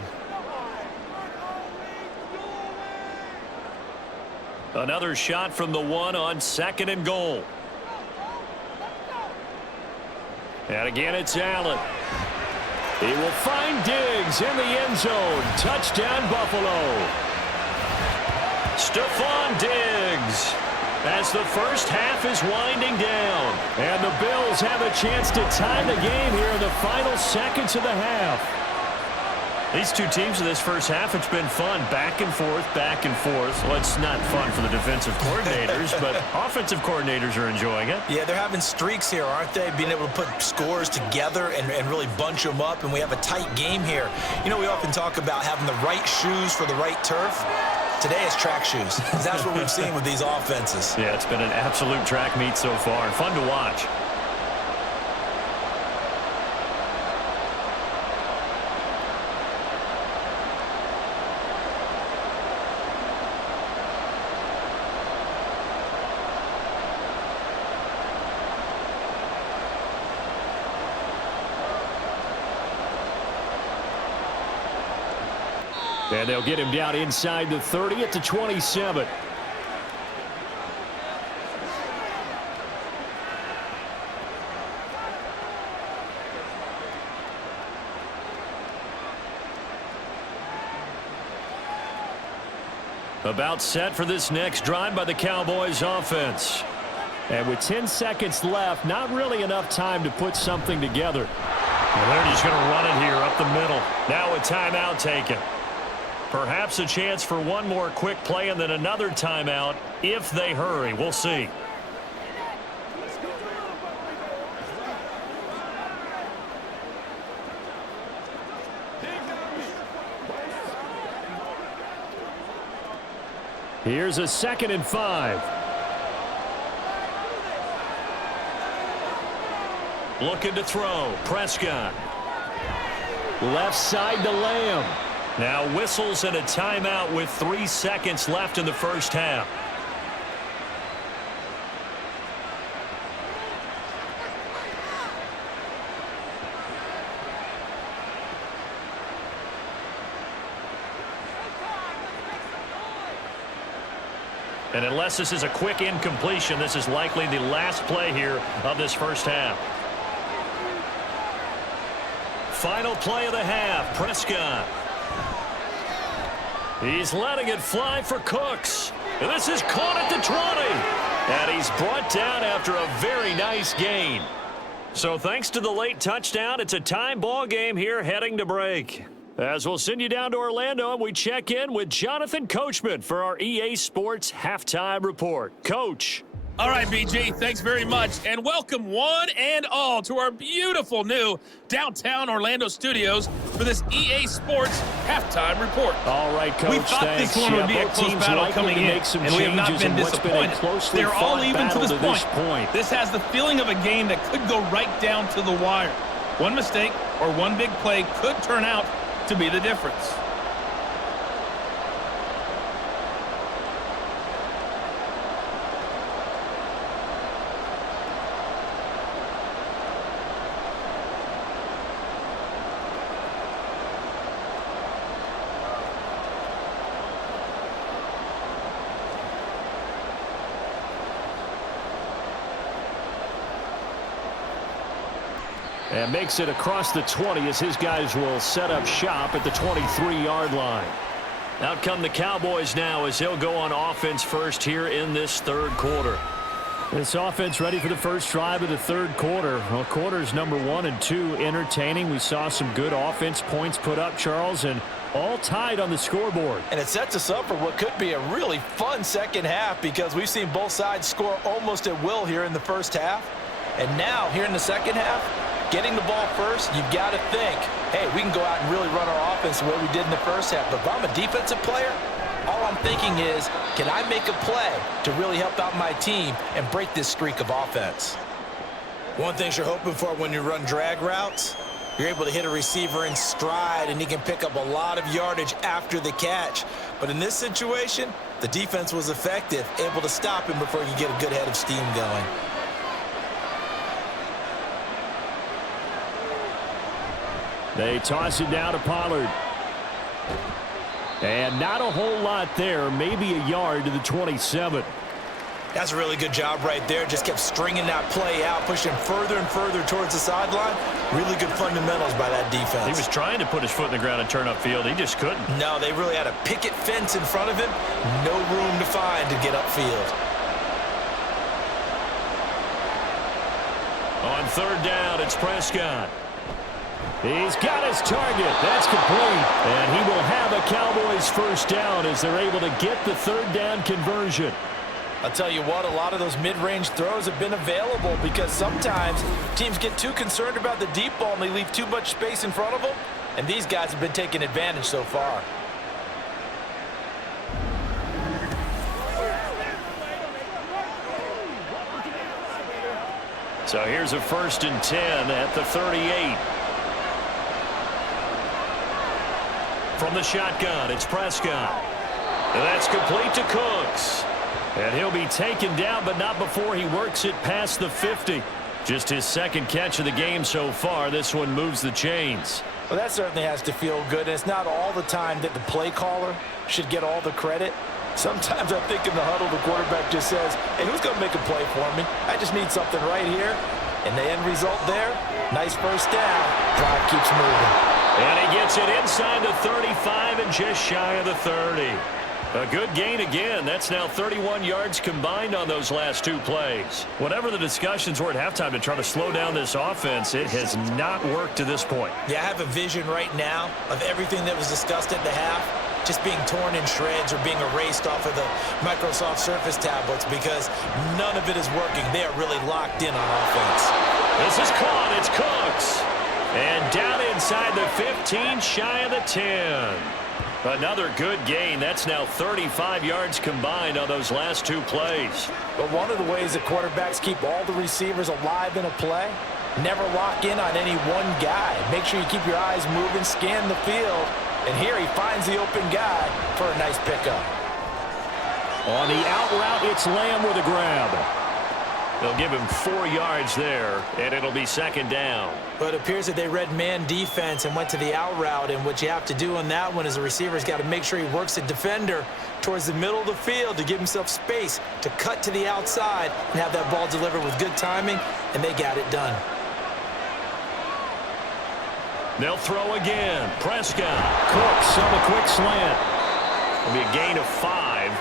Another shot from the 1 on 2nd and goal. And again, it's Allen. He will find Diggs in the end zone. Touchdown, Buffalo. Stephon Diggs as the first half is winding down. And the Bills have a chance to tie the game here in the final seconds of the half. These two teams in this first half, it's been fun. Back and forth, back and forth. Well, it's not fun for the defensive coordinators, but offensive coordinators are enjoying it. Yeah, they're having streaks here, aren't they? Being able to put scores together and really bunch them up, and we have a tight game here. You know, we often talk about having the right shoes for the right turf. Today it's track shoes. That's what we've seen with these offenses. Yeah, it's been an absolute track meet so far, and fun to watch. And they'll get him down inside the 30 at the 27. About set for this next drive by the Cowboys offense. And with 10 seconds left, not really enough time to put something together. Well, they're just going to run it here up the middle. Now a timeout taken. Perhaps a chance for one more quick play and then another timeout if they hurry. We'll see. Here's a 2nd and 5. Looking to throw. Prescott. Left side to Lamb. Now whistles and a timeout with 3 seconds left in the first half. And unless this is a quick incompletion, this is likely the last play here of this first half. Final play of the half, Prescott. He's letting it fly for Cooks. And this is caught at the 20. And he's brought down after a very nice gain. So thanks to the late touchdown, it's a time ball game here heading to break. As we'll send you down to Orlando and we check in with Jonathan Coachman for our EA Sports Halftime Report. Coach. All right, BG, thanks very much, and welcome one and all to our beautiful new downtown Orlando studios for this EA Sports Halftime Report. All right, Coach, we thought this one would be a close battle coming in, and we have not been disappointed. They're all even to this point. This has the feeling of a game that could go right down to the wire. One mistake or one big play could turn out to be the difference. And makes it across the 20 as his guys will set up shop at the 23-yard line. Out come the Cowboys now as they'll go on offense first here in this third quarter. This offense ready for the first drive of the third quarter. Well, quarters number 1 and 2 entertaining. We saw some good offense points put up, Charles, and all tied on the scoreboard. And it sets us up for what could be a really fun second half because we've seen both sides score almost at will here in the first half. And now, here in the second half, getting the ball first, you've got to think, hey, we can go out and really run our offense the way we did in the first half. But if I'm a defensive player, all I'm thinking is, can I make a play to really help out my team and break this streak of offense? One thing you're hoping for when you run drag routes, you're able to hit a receiver in stride, and he can pick up a lot of yardage after the catch. But in this situation, the defense was effective, able to stop him before he could get a good head of steam going. They toss it down to Pollard. And not a whole lot there, maybe a yard to the 27. That's a really good job right there. Just kept stringing that play out, pushing further and further towards the sideline. Really good fundamentals by that defense. He was trying to put his foot in the ground and turn upfield. He just couldn't. No, they really had a picket fence in front of him. No room to find to get upfield. On third down, it's Prescott. He's got his target. That's complete. And he will have a Cowboys first down as they're able to get the third down conversion. I'll tell you what, a lot of those mid-range throws have been available because sometimes teams get too concerned about the deep ball and they leave too much space in front of them. And these guys have been taking advantage so far. So here's a 1st and 10 at the 38. From the shotgun, it's Prescott. And that's complete to Cooks. And he'll be taken down, but not before he works it past the 50. Just his second catch of the game so far. This one moves the chains. Well, that certainly has to feel good. And it's not all the time that the play caller should get all the credit. Sometimes I think in the huddle, the quarterback just says, hey, who's going to make a play for me? I just need something right here. And the end result there, nice first down. Drive keeps moving. And he gets it inside the 35 and just shy of the 30. A good gain again. That's now 31 yards combined on those last two plays. Whatever the discussions were at halftime to try to slow down this offense, it has not worked to this point. Yeah, I have a vision right now of everything that was discussed at the half just being torn in shreds or being erased off of the Microsoft Surface tablets because none of it is working. They are really locked in on offense. This is caught. It's Cooks. And down inside the 15, shy of the 10. Another good gain. That's now 35 yards combined on those last two plays. But one of the ways that quarterbacks keep all the receivers alive in a play, never lock in on any one guy. Make sure you keep your eyes moving, scan the field. And here he finds the open guy for a nice pickup. On the out route, it's Lamb with a grab. They'll give him 4 yards there, and it'll be second down. But it appears that they read man defense and went to the out route, and what you have to do on that one is the receiver's got to make sure he works the defender towards the middle of the field to give himself space to cut to the outside and have that ball delivered with good timing, and they got it done. They'll throw again. Prescott. Cooks on a quick slant. It'll be a gain of 5,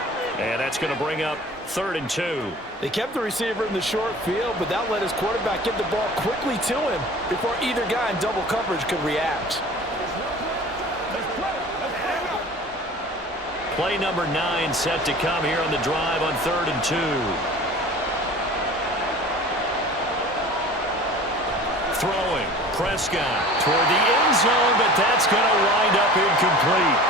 and that's going to bring up 3rd and 2. They kept the receiver in the short field, but that let his quarterback get the ball quickly to him before either guy in double coverage could react. Play number 9 set to come here on the drive on 3rd and 2. Throwing. Prescott toward the end zone, but that's going to wind up incomplete.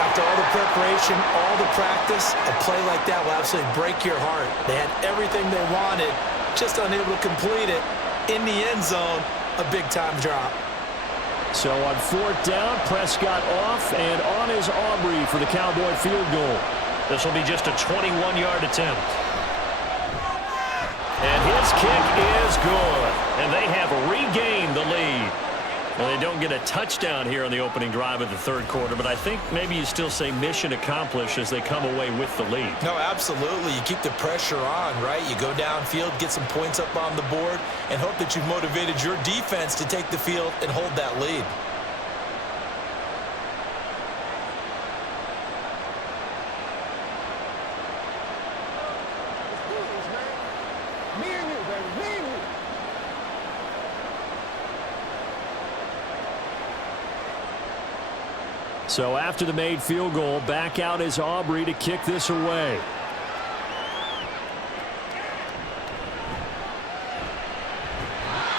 After all the preparation, all the practice, a play like that will absolutely break your heart. They had everything they wanted, just unable to complete it. In the end zone, a big-time drop. So on 4th down, Prescott off and on is Aubrey for the Cowboy field goal. This will be just a 21-yard attempt. And his kick is good. And they have regained the lead. Well, they don't get a touchdown here on the opening drive of the third quarter, but I think maybe you still say mission accomplished as they come away with the lead. No, absolutely. You keep the pressure on, right? You go downfield, get some points up on the board, and hope that you've motivated your defense to take the field and hold that lead. So after the made field goal, back out is Aubrey to kick this away.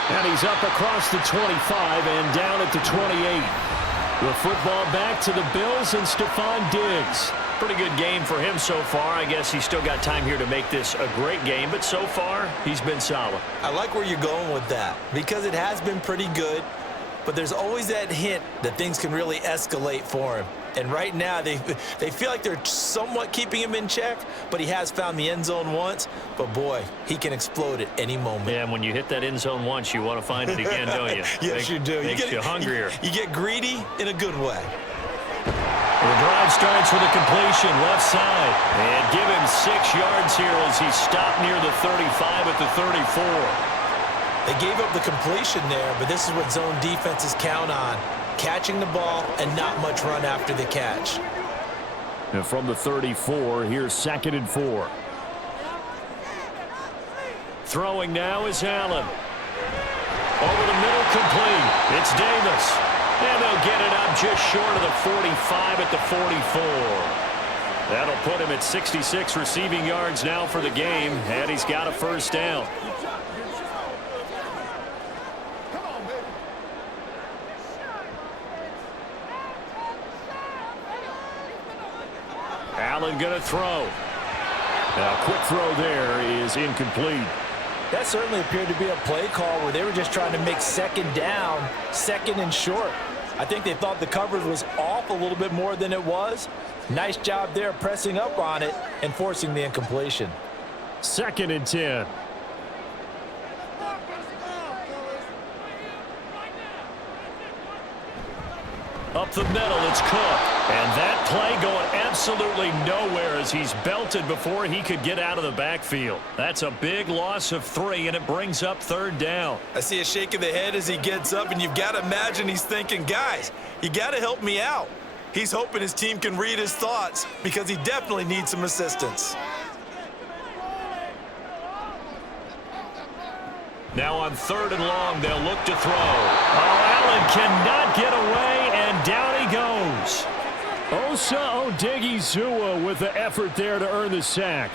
And he's up across the 25 and down at the 28. The football back to the Bills and Stephon Diggs. Pretty good game for him so far. I guess he's still got time here to make this a great game, but so far he's been solid. I like where you're going with that because it has been pretty good. But there's always that hint that things can really escalate for him. And right now, they feel like they're somewhat keeping him in check, but he has found the end zone once. But, boy, he can explode at any moment. Yeah, and when you hit that end zone once, you want to find it again, don't you? Yes, you do. Makes you hungrier. You get greedy in a good way. The drive starts with a completion, left side. And give him 6 yards here as he's stopped near the 35 at the 34. They gave up the completion there, but this is what zone defenses count on. Catching the ball and not much run after the catch. And from the 34, here's 2nd and 4. Throwing now is Allen. Over the middle, complete. It's Davis. And they'll get it up just short of the 45 at the 44. That'll put him at 66 receiving yards now for the game, and he's got a first down. Allen going to throw. Now, quick throw there is incomplete. That certainly appeared to be a play call where they were just trying to make second down, second and short. I think they thought the coverage was off a little bit more than it was. Nice job there pressing up on it and forcing the incompletion. 2nd and 10. Up the middle, it's Cook. And that play going absolutely nowhere as he's belted before he could get out of the backfield. That's a big loss of 3, and it brings up 3rd down. I see a shake of the head as he gets up, and you've got to imagine he's thinking, guys, you got to help me out. He's hoping his team can read his thoughts because he definitely needs some assistance. Now on 3rd and long, they'll look to throw. Oh, Allen cannot get away, and down he goes. Osa Odighizuwa with the effort there to earn the sack.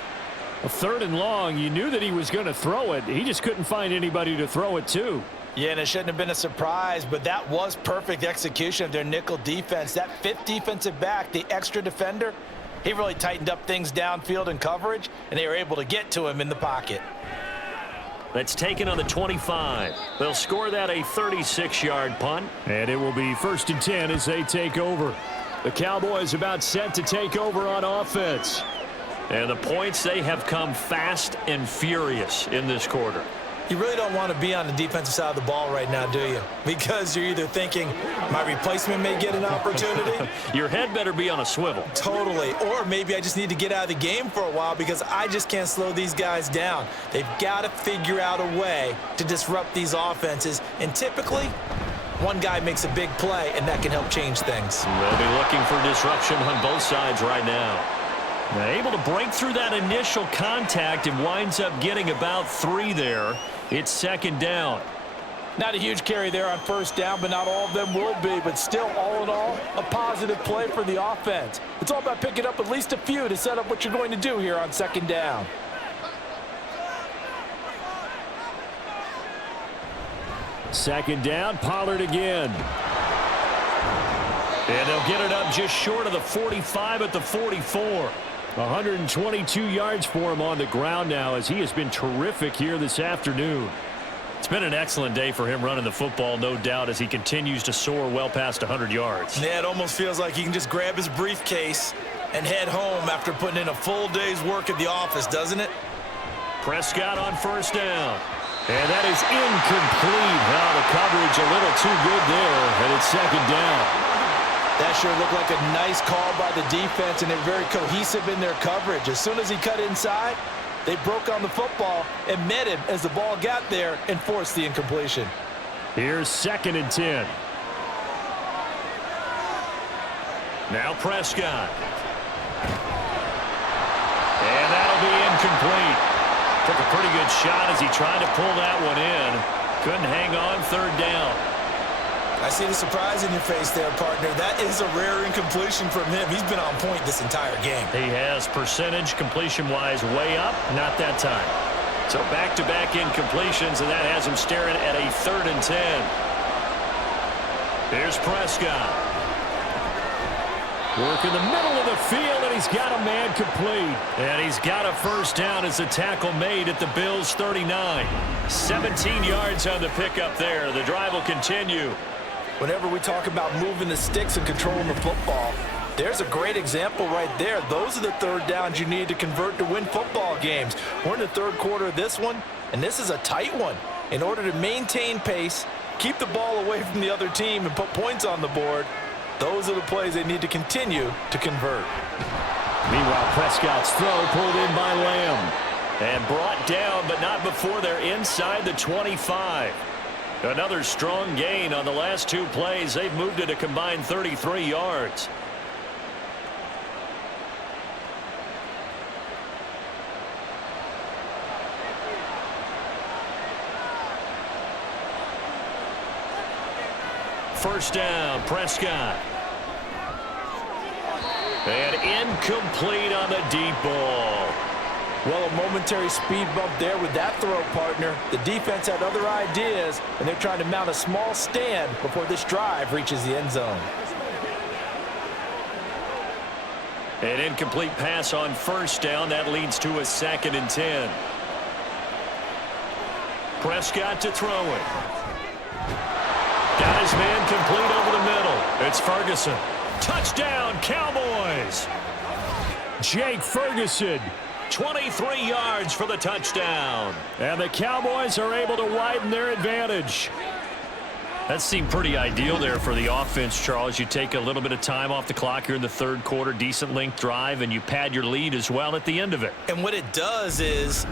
A 3rd and long, you knew that he was going to throw it. He just couldn't find anybody to throw it to. Yeah, and it shouldn't have been a surprise, but that was perfect execution of their nickel defense. That 5th defensive back, the extra defender, he really tightened up things downfield in coverage, and they were able to get to him in the pocket. That's taken on the 25. They'll score that a 36-yard punt. And it will be 1st and 10 as they take over. The Cowboys about set to take over on offense. And the points, they have come fast and furious in this quarter. You really don't want to be on the defensive side of the ball right now, do you? Because you're either thinking, my replacement may get an opportunity. Your head better be on a swivel. Totally. Or maybe I just need to get out of the game for a while because I just can't slow these guys down. They've got to figure out a way to disrupt these offenses. And typically, one guy makes a big play, and that can help change things. They'll be looking for disruption on both sides right now. They're able to break through that initial contact and winds up getting about 3 there. It's 2nd down. Not a huge carry there on 1st down, but not all of them will be. But still, all in all, a positive play for the offense. It's all about picking up at least a few to set up what you're going to do here on 2nd down. Second down, Pollard again. And they'll get it up just short of the 45 at the 44. 122 yards for him on the ground now as he has been terrific here this afternoon. It's been an excellent day for him running the football, no doubt, as he continues to soar well past 100 yards. Yeah, it almost feels like he can just grab his briefcase and head home after putting in a full day's work at the office, doesn't it? Prescott on 1st down. And that is incomplete. Now the coverage a little too good there, and it's second down. That sure looked like a nice call by the defense, and they're very cohesive in their coverage. As soon as he cut inside, they broke on the football and met him as the ball got there and forced the incompletion. Here's 2nd and 10. Now Prescott. And that'll be incomplete. Took a pretty good shot as he tried to pull that one in. Couldn't hang on, 3rd down. I see the surprise in your face there, partner. That is a rare incompletion from him. He's been on point this entire game. He has percentage completion-wise way up, not that time. So back-to-back incompletions, and that has him staring at a 3rd and 10. Here's Prescott. Work in the middle of the field, and he's got a man complete. And he's got a 1st down as the tackle made at the Bills' 39. 17 yards on the pickup there. The drive will continue. Whenever we talk about moving the sticks and controlling the football, there's a great example right there. Those are the 3rd downs you need to convert to win football games. We're in the 3rd quarter of this one, and this is a tight one. In order to maintain pace, keep the ball away from the other team, and put points on the board, those are the plays they need to continue to convert. Meanwhile, Prescott's throw pulled in by Lamb. And brought down, but not before they're inside the 25. Another strong gain on the last 2 plays. They've moved it a combined 33 yards. First down, Prescott. And incomplete on the deep ball. Well, a momentary speed bump there with that throw, partner. The defense had other ideas, and they're trying to mount a small stand before this drive reaches the end zone. An incomplete pass on 1st down. That leads to a 2nd and 10. Prescott to throw it. Got his man complete over the middle. It's Ferguson. Touchdown, Cowboys. Jake Ferguson. 23 yards for the touchdown. And the Cowboys are able to widen their advantage. That seemed pretty ideal there for the offense, Charles. You take a little bit of time off the clock here in the 3rd quarter, decent length drive, and you pad your lead as well at the end of it. And what it does is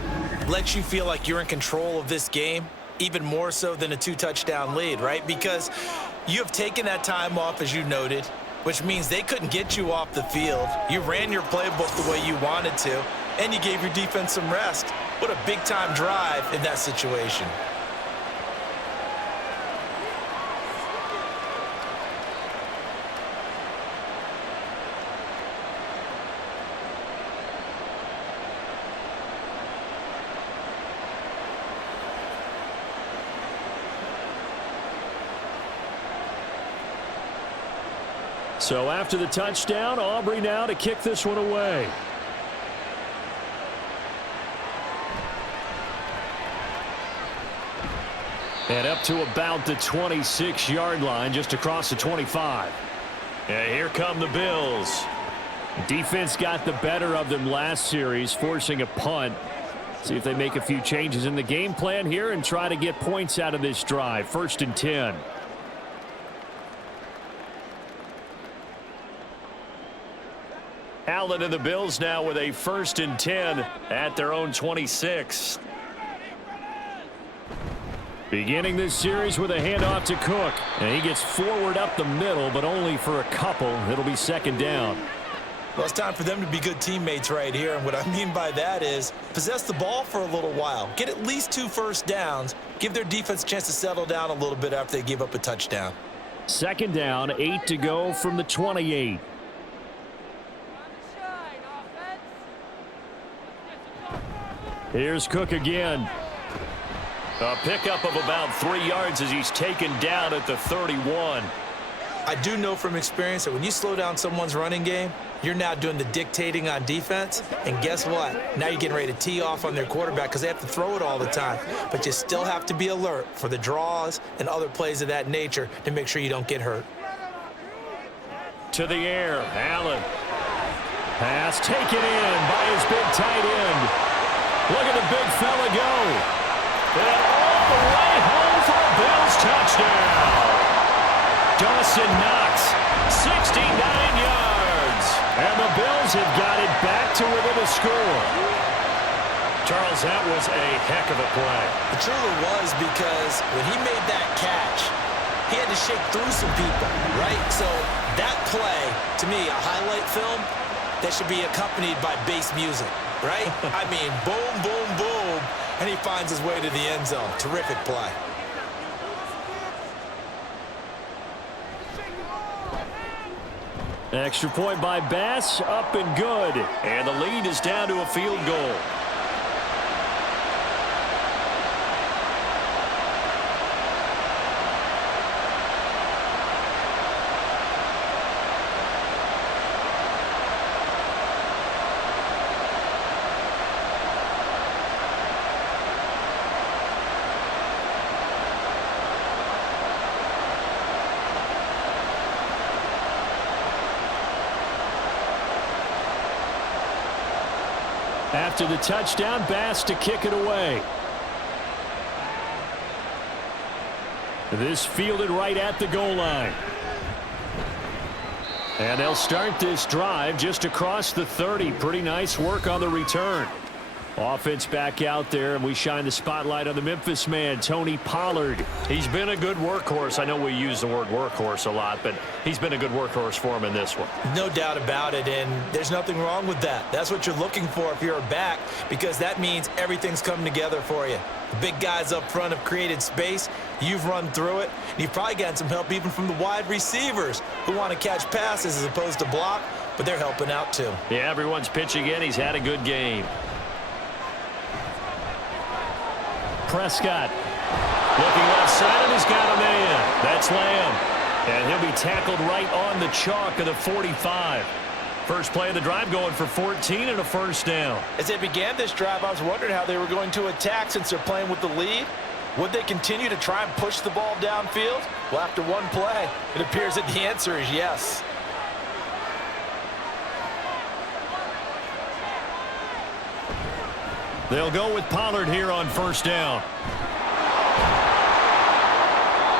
lets you feel like you're in control of this game, even more so than a 2-touchdown lead, right? Because you have taken that time off, as you noted, which means they couldn't get you off the field. You ran your playbook the way you wanted to, and you gave your defense some rest. What a big-time drive in that situation. So after the touchdown, Aubrey now to kick this one away. And up to about the 26-yard line, just across the 25. And here come the Bills. Defense got the better of them last series, forcing a punt. See if they make a few changes in the game plan here and try to get points out of this drive. 1st and 10. Allen and the Bills now with a 1st and 10 at their own 26. Beginning this series with a handoff to Cook. And he gets forward up the middle, but only for a couple. It'll be 2nd down. Well, it's time for them to be good teammates right here. And what I mean by that is possess the ball for a little while. Get at least 2 first downs. Give their defense a chance to settle down a little bit after they give up a touchdown. 2nd down, 8 to go from the 28. Here's Cook again. A pickup of about 3 yards as he's taken down at the 31. I do know from experience that when you slow down someone's running game, you're now doing the dictating on defense. And guess what? Now you're getting ready to tee off on their quarterback because they have to throw it all the time. But you still have to be alert for the draws and other plays of that nature to make sure you don't get hurt. To the air, Allen. Pass taken in by his big tight end. Look at the big fella go. And Dawson Knox, 69 yards. And the Bills have got it back to within a score. Charles, that was a heck of a play. It truly was, because when he made that catch, he had to shake through some people, right? So that play, to me, a highlight film that should be accompanied by bass music, right? I mean, boom, boom, boom, and he finds his way to the end zone. Terrific play. Extra point by Bass, up and good. And the lead is down to a field goal. After the touchdown, Bass to kick it away. This fielded right at the goal line. And they'll start this drive just across the 30. Pretty nice work on the return. Offense back out there, and we shine the spotlight on the Memphis man, Tony Pollard. He's been a good workhorse. I know we use the word workhorse a lot, but he's been a good workhorse for him in this one. No doubt about it, and there's nothing wrong with that. That's what you're looking for if you're a back, because that means everything's coming together for you. The big guys up front have created space. You've run through it, and you've probably gotten some help even from the wide receivers who want to catch passes as opposed to block, but they're helping out too. Yeah, everyone's pitching in. He's had a good game. Prescott looking left side, and he's got a man. That's Lamb. And he'll be tackled right on the chalk of the 45. First play of the drive, going for 14 and a first down. As they began this drive, I was wondering how they were going to attack since they're playing with the lead. Would they continue to try and push the ball downfield? Well, after one play, it appears that the answer is yes. They'll go with Pollard here on first down.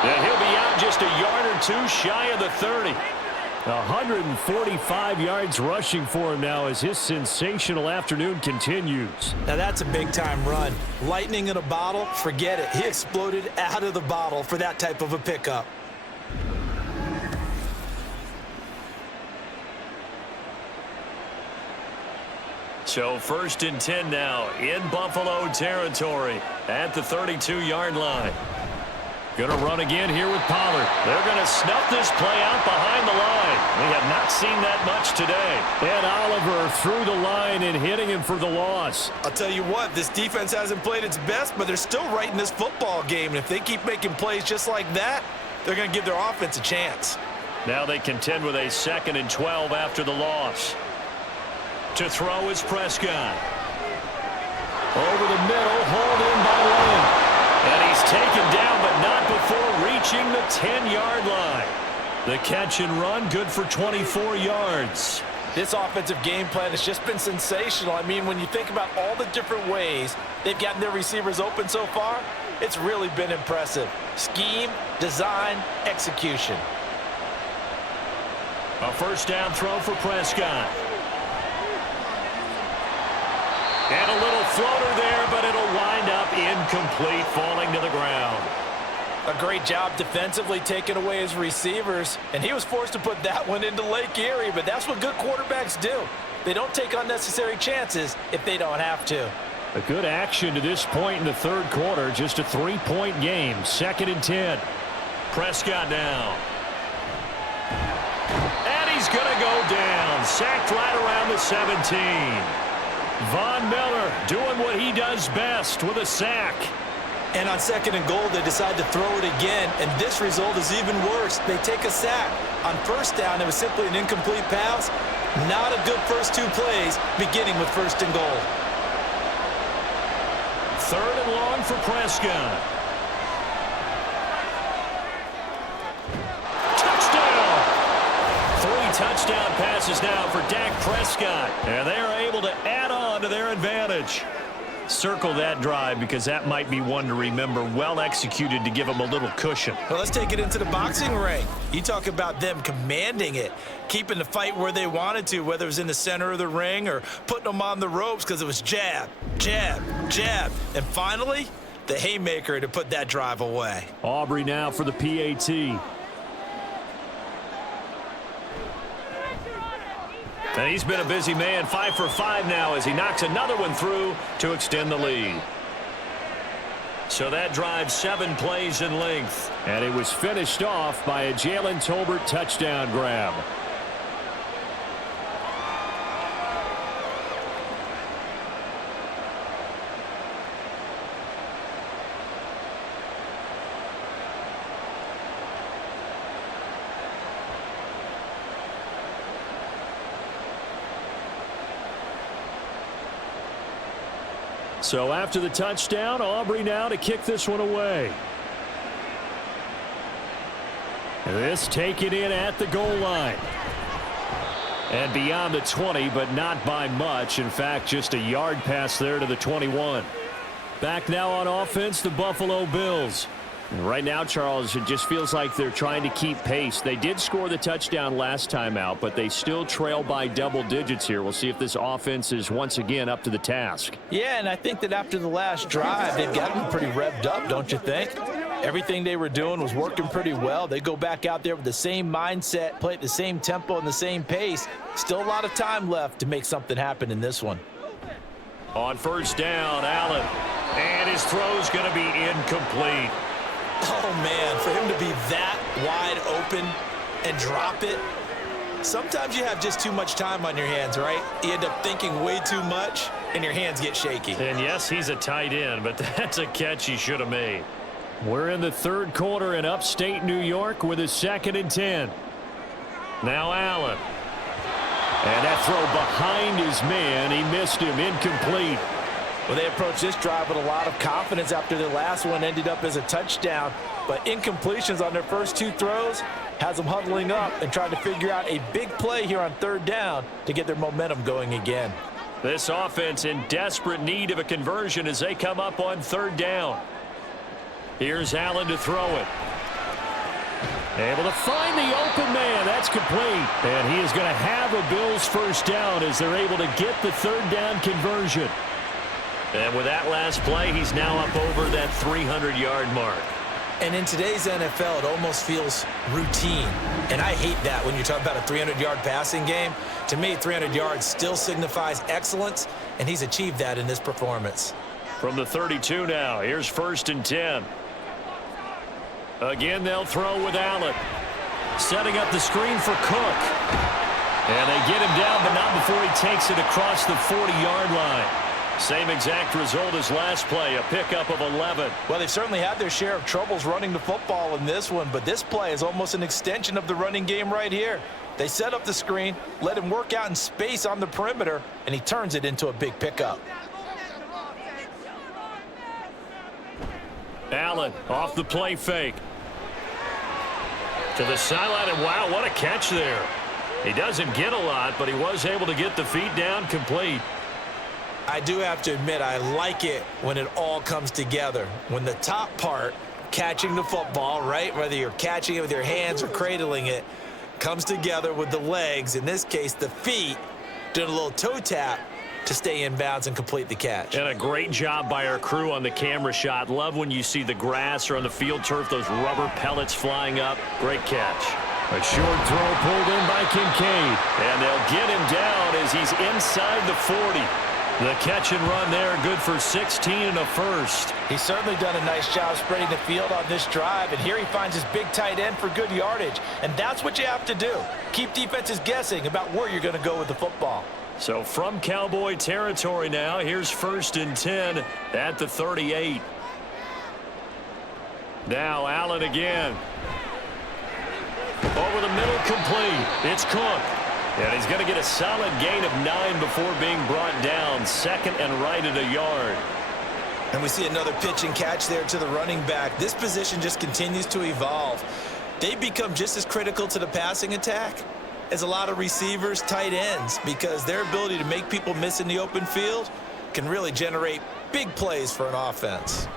And he'll be out just a yard or two shy of the 30. 145 yards rushing for him now as his sensational afternoon continues. Now that's a big-time run. Lightning in a bottle, forget it. He exploded out of the bottle for that type of a pickup. So 1st and 10 now in Buffalo territory at the 32-yard line. Going to run again here with Pollard. They're going to snuff this play out behind the line. We have not seen that much today. And Oliver through the line and hitting him for the loss. I'll tell you what, this defense hasn't played its best, but they're still right in this football game. And if they keep making plays just like that, they're going to give their offense a chance. Now they contend with a 2nd and 12 after the loss. To throw is Prescott. Over the middle, hauled in by Lamb. And he's taken down, but not before reaching the 10-yard line. The catch and run, good for 24 yards. This offensive game plan has just been sensational. I mean, when you think about all the different ways they've gotten their receivers open so far, it's really been impressive. Scheme, design, execution. A first down throw for Prescott. And a little floater there, but it'll wind up incomplete, falling to the ground. A great job defensively taking away his receivers, and he was forced to put that one into Lake Erie, but that's what good quarterbacks do. They don't take unnecessary chances if they don't have to. A good action to this point in the 3rd quarter, just a 3-point game, 2nd and 10. Prescott down. And he's going to go down, sacked right around the 17. Von Miller doing what he does best with a sack. And on 2nd and goal, they decide to throw it again, and this result is even worse. They take a sack. On 1st down, it was simply an incomplete pass. Not a good first 2 plays, beginning with 1st and goal. 3rd and long for Prescott. Touchdown! 3 touchdown passes now for Dak Prescott, and they are able to add on to their advantage. circle that drive because that might be one to remember. Well executed to give them a little cushion. Well, let's take it into the boxing ring. You talk about them commanding it, keeping the fight where they wanted to, whether it was in the center of the ring or putting them on the ropes because it was jab, jab, jab. And finally, the haymaker to put that drive away. Aubrey now for the PAT. And he's been a busy man, 5 for 5 now as he knocks another one through to extend the lead. So that drive 7 plays in length. And it was finished off by a Jalen Tolbert touchdown grab. So after the touchdown, Aubrey now to kick this one away. This taken in at the goal line. And beyond the 20, but not by much. In fact, just a yard pass there to the 21. Back now on offense, the Buffalo Bills. And right now, Charles, it just feels like they're trying to keep pace. They did score the touchdown last time out, but they still trail by double digits here. We'll see if this offense is once again up to the task. Yeah, and I think that after the last drive, they've got them pretty revved up, don't you think? Everything they were doing was working pretty well. They go back out there with the same mindset, play at the same tempo and the same pace. Still a lot of time left to make something happen in this one. On first down, Allen. And his throw's going to be incomplete. Oh, man, for him to be that wide open and drop it, sometimes you have just too much time on your hands, right? You end up thinking way too much, and your hands get shaky. And, yes, he's a tight end, but that's a catch he should have made. We're in the third quarter in upstate New York with a 2nd and 10. Now Allen. And that throw behind his man. He missed him. Incomplete. Well, they approached this drive with a lot of confidence after their last one ended up as a touchdown. But incompletions on their first 2 throws has them huddling up and trying to figure out a big play here on 3rd down to get their momentum going again. This offense in desperate need of a conversion as they come up on 3rd down. Here's Allen to throw it. Able to find the open man. That's complete. And he is going to have a Bills first down as they're able to get the 3rd down conversion. And with that last play, he's now up over that 300-yard mark. And in today's NFL, it almost feels routine. And I hate that when you're talking about a 300-yard passing game. To me, 300 yards still signifies excellence, and he's achieved that in this performance. From the 32 now, here's 1st and 10. Again, they'll throw with Allen. Setting up the screen for Cook. And they get him down, but not before he takes it across the 40-yard line. Same exact result as last play, a pickup of 11. Well, they've certainly had their share of troubles running the football in this one, but this play is almost an extension of the running game right here. They set up the screen, let him work out in space on the perimeter, and he turns it into a big pickup. Allen off the play fake. To the sideline, and wow, what a catch there. He doesn't get a lot, but he was able to get the feet down complete. I do have to admit, I like it when it all comes together. When the top part, catching the football, right, whether you're catching it with your hands or cradling it, comes together with the legs, in this case the feet, doing a little toe tap to stay in bounds and complete the catch. And a great job by our crew on the camera shot. Love when you see the grass or on the field turf, those rubber pellets flying up. Great catch. A short throw pulled in by Kincaid. And they'll get him down as he's inside the 40. The catch and run there, good for 16 and a first. He's certainly done a nice job spreading the field on this drive, and here he finds his big tight end for good yardage. And that's what you have to do. Keep defenses guessing about where you're going to go with the football. So from Cowboy territory now, here's 1st and 10 at the 38. Now Allen again. Over the middle, complete. It's Cook. And he's going to get a solid gain of 9 before being brought down. 2nd and right at a yard. And we see another pitch and catch there to the running back. This position just continues to evolve. They become just as critical to the passing attack as a lot of receivers, tight ends, because their ability to make people miss in the open field can really generate Big plays for an offense.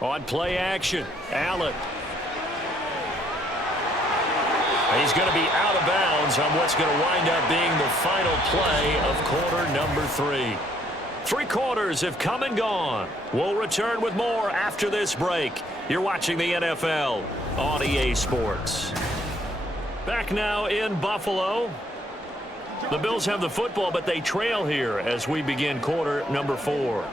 On play action, Allen. He's going to be out of bounds on what's going to wind up being the final play of quarter number 3. 3 quarters have come and gone. We'll return with more after this break. You're watching the NFL on EA Sports. Back now in Buffalo. The Bills have the football, but they trail here as we begin quarter number 4.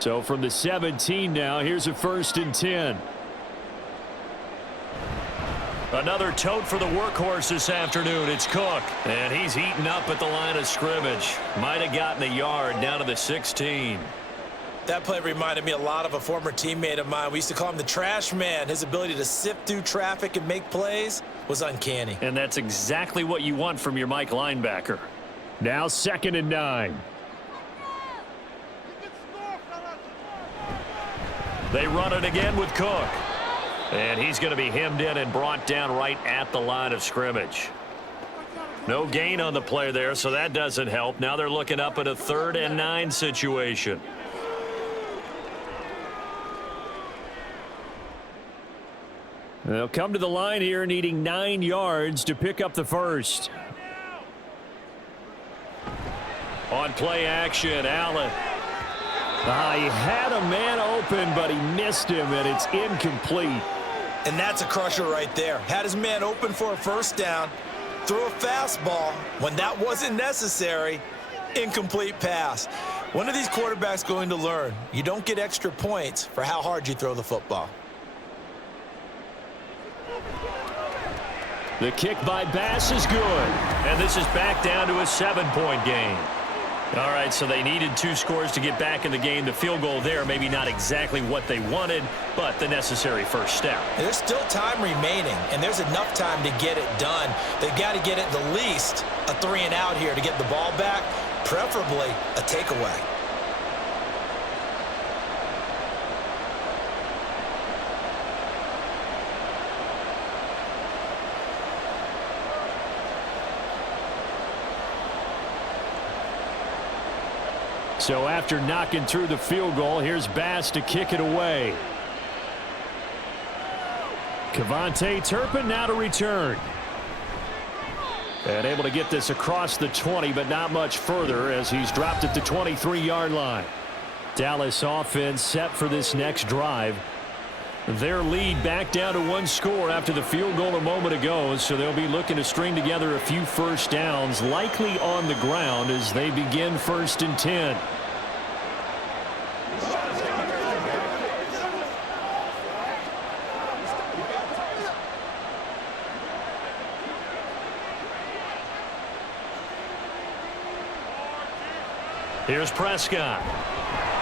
So from the 17 now, here's a 1st and 10. Another tote for the workhorse this afternoon. It's Cook, and he's eaten up at the line of scrimmage. Might have gotten a yard down to the 16. That play reminded me a lot of a former teammate of mine. We used to call him the trash man. His ability to sift through traffic and make plays was uncanny. And that's exactly what you want from your Mike linebacker. Now 2nd and 9. They run it again with Cook. And he's going to be hemmed in and brought down right at the line of scrimmage. No gain on the play there, so that doesn't help. Now they're looking up at a 3rd and 9 situation. They'll come to the line here needing 9 yards to pick up the 1st. On play action, Allen. He had a man open, but he missed him, and it's incomplete. And that's a crusher right there. Had his man open for a 1st down, threw a fastball when that wasn't necessary, incomplete pass. When are these quarterbacks going to learn? You don't get extra points for how hard you throw the football. The kick by Bass is good. And this is back down to a 7-point game. All right, so they needed 2 scores to get back in the game. The field goal there, maybe not exactly what they wanted, but the necessary first step. There's still time remaining, and there's enough time to get it done. They've got to get at the least a 3 and out here to get the ball back, preferably a takeaway. So after knocking through the field goal, here's Bass to kick it away. Kevontae Turpin now to return. And able to get this across the 20, but not much further as he's dropped at the 23-yard line. Dallas offense set for this next drive. Their lead back down to 1 score after the field goal a moment ago, so they'll be looking to string together a few first downs, likely on the ground as they begin 1st and 10. Here's Prescott.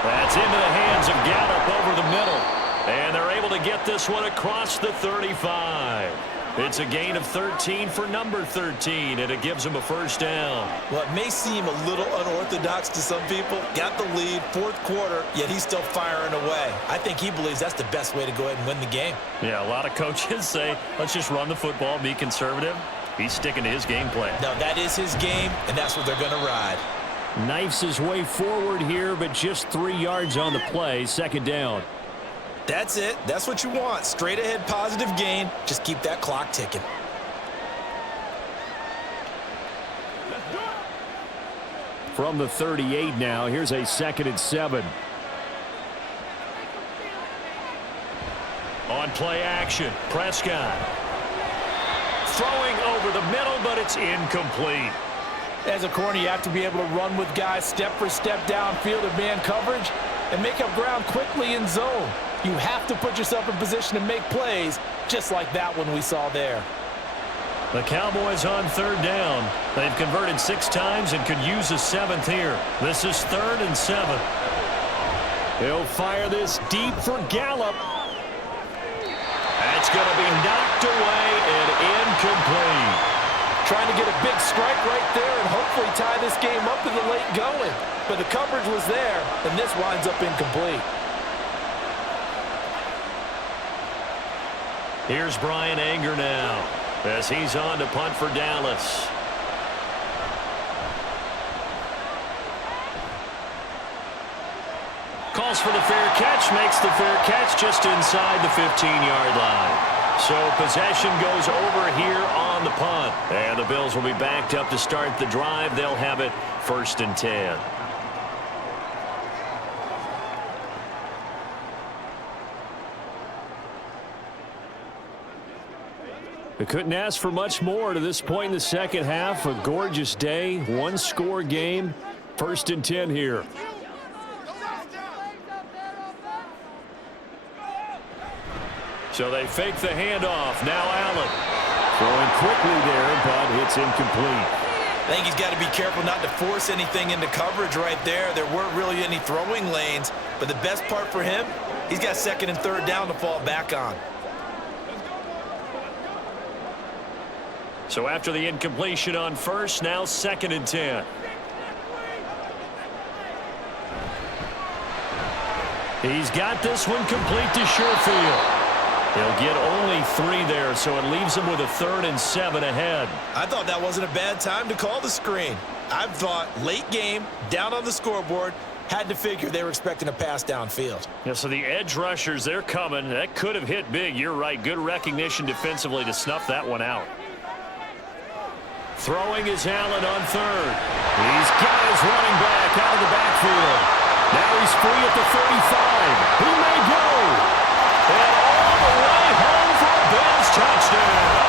That's into the hands of Gallup over the middle. And they're able to get this one across the 35. It's a gain of 13 for number 13, and it gives them a first down. Well, it may seem a little unorthodox to some people. Got the lead, 4th quarter, yet he's still firing away. I think he believes that's the best way to go ahead and win the game. Yeah, a lot of coaches say, let's just run the football, be conservative. He's sticking to his game plan. No, that is his game, and that's what they're going to ride. Knifes his way forward here, but just 3 yards on the play. 2nd down. That's it. That's what you want. Straight ahead positive gain. Just keep that clock ticking. From the 38 now, here's a 2nd and 7. On play action, Prescott. Throwing over the middle, but it's incomplete. As a corner, you have to be able to run with guys step for step downfield in man coverage and make up ground quickly in zone. You have to put yourself in position to make plays, just like that one we saw there. The Cowboys on 3rd down. They've converted 6 times and could use a 7th here. This is 3rd and 7. He'll fire this deep for Gallup. That's going to be knocked away and incomplete. Trying to get a big strike right there and hopefully tie this game up in the late going. But the coverage was there, and this winds up incomplete. Here's Brian Anger now. as he's on to punt for Dallas. Calls for the fair catch, makes the fair catch just inside the 15-yard line. So possession goes over here on the punt. And the Bills will be backed up to start the drive. They'll have it 1st and 10. They couldn't ask for much more to this point in the second half. A gorgeous day, one-score game. 1st and 10 here. So they fake the handoff. Now Allen. Throwing quickly there, but it's incomplete. I think he's got to be careful not to force anything into coverage right there. There weren't really any throwing lanes, but the best part for him, he's got 2nd and 3rd down to fall back on. So after the incompletion on 1st, now 2nd and 10. He's got this one complete to Sherfield. He'll get only 3 there, so it leaves him with a 3rd and 7 ahead. I thought that wasn't a bad time to call the screen. I thought late game, down on the scoreboard, had to figure they were expecting a pass downfield. Yeah, so the edge rushers, they're coming. That could have hit big. You're right. Good recognition defensively to snuff that one out. Throwing is Allen on 3rd. He's got his running back out of the backfield. Now he's free at the 35. He may go. And all the way home for a Bills touchdown.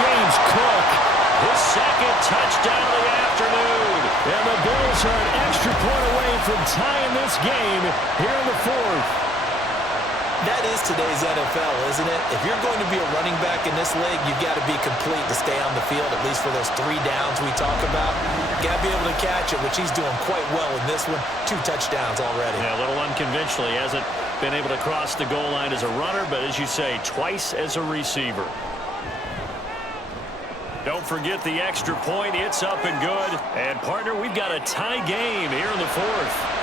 James Cook, his 2nd touchdown of the afternoon. And the Bills are an extra point away from tying this game here in the 4th. That is today's NFL, isn't it? If you're going to be a running back in this league, you've got to be complete to stay on the field, at least for those 3 downs we talk about. You've got to be able to catch it, which he's doing quite well in this one. 2 touchdowns already. Yeah, a little unconventionally. Hasn't been able to cross the goal line as a runner, but as you say, twice as a receiver. Don't forget the extra point. It's up and good. And, partner, we've got a tie game here in the 4th.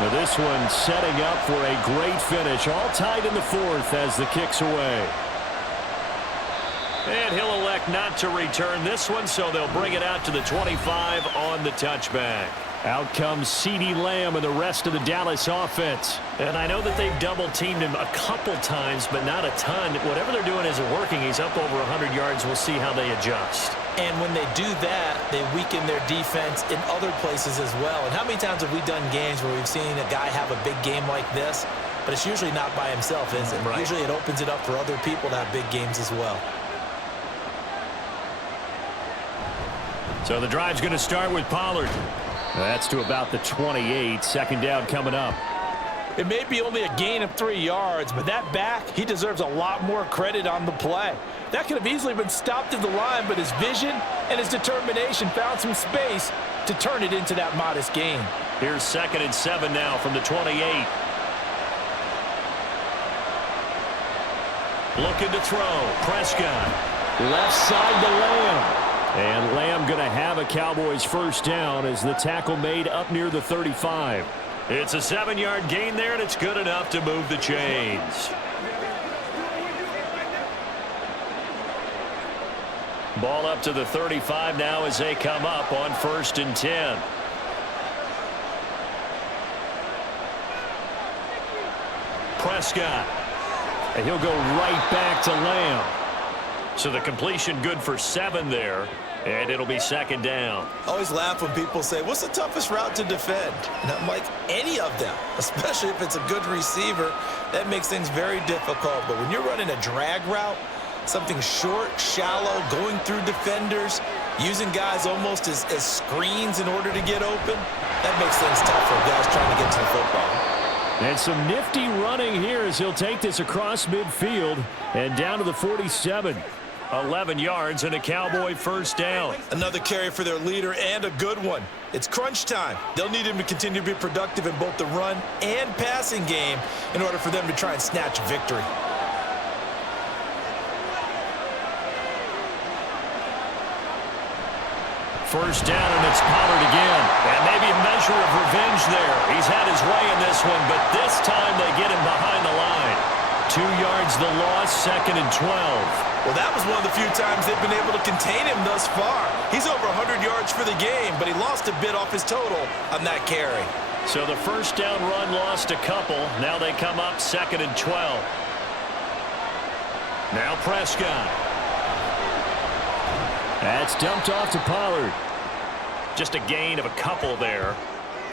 Now this one setting up for a great finish. All tied in the 4th as the kick's away. And he'll elect not to return this one, so they'll bring it out to the 25 on the touchback. Out comes CeeDee Lamb and the rest of the Dallas offense. And I know that they've double-teamed him a couple times, but not a ton. Whatever they're doing isn't working. He's up over 100 yards. We'll see how they adjust. And when they do that, they weaken their defense in other places as well. And how many times have we done games where we've seen a guy have a big game like this? But it's usually not by himself, is it? Right. Usually it opens it up for other people to have big games as well. So the drive's going to start with Pollard. That's to about the 28. 2nd down coming up. It may be only a gain of 3 yards, but that back, he deserves a lot more credit on the play. That could have easily been stopped at the line, but his vision and his determination found some space to turn it into that modest gain. Here's 2nd and 7 now from the 28. Looking to throw. Prescott. Left side to Lamb. And Lamb going to have a Cowboys 1st down as the tackle made up near the 35. It's a 7-yard gain there, and it's good enough to move the chains. Ball up to the 35 now as they come up on 1st and 10. Prescott. And he'll go right back to Lamb. So the completion good for 7 there, and it'll be 2nd down. I always laugh when people say, what's the toughest route to defend? And I'm like, any of them, especially if it's a good receiver. That makes things very difficult. But when you're running a drag route, something short, shallow, going through defenders, using guys almost as screens in order to get open, that makes things tough for guys trying to get to the football. And some nifty running here as he'll take this across midfield and down to the 47. 11 yards and a Cowboy first down. Another carry for their leader and a good one. It's crunch time. They'll need him to continue to be productive in both the run and passing game in order for them to try and snatch victory. First down, and it's Pollard again. And maybe a measure of revenge there. He's had his way in this one, but this time they get him behind the line. 2 yards the loss, 2nd and 12. Well, that was one of the few times they've been able to contain him thus far. He's over 100 yards for the game, but he lost a bit off his total on that carry. So the first down run lost a couple. Now they come up 2nd and 12. Now Prescott. That's dumped off to Pollard. Just a gain of a couple there.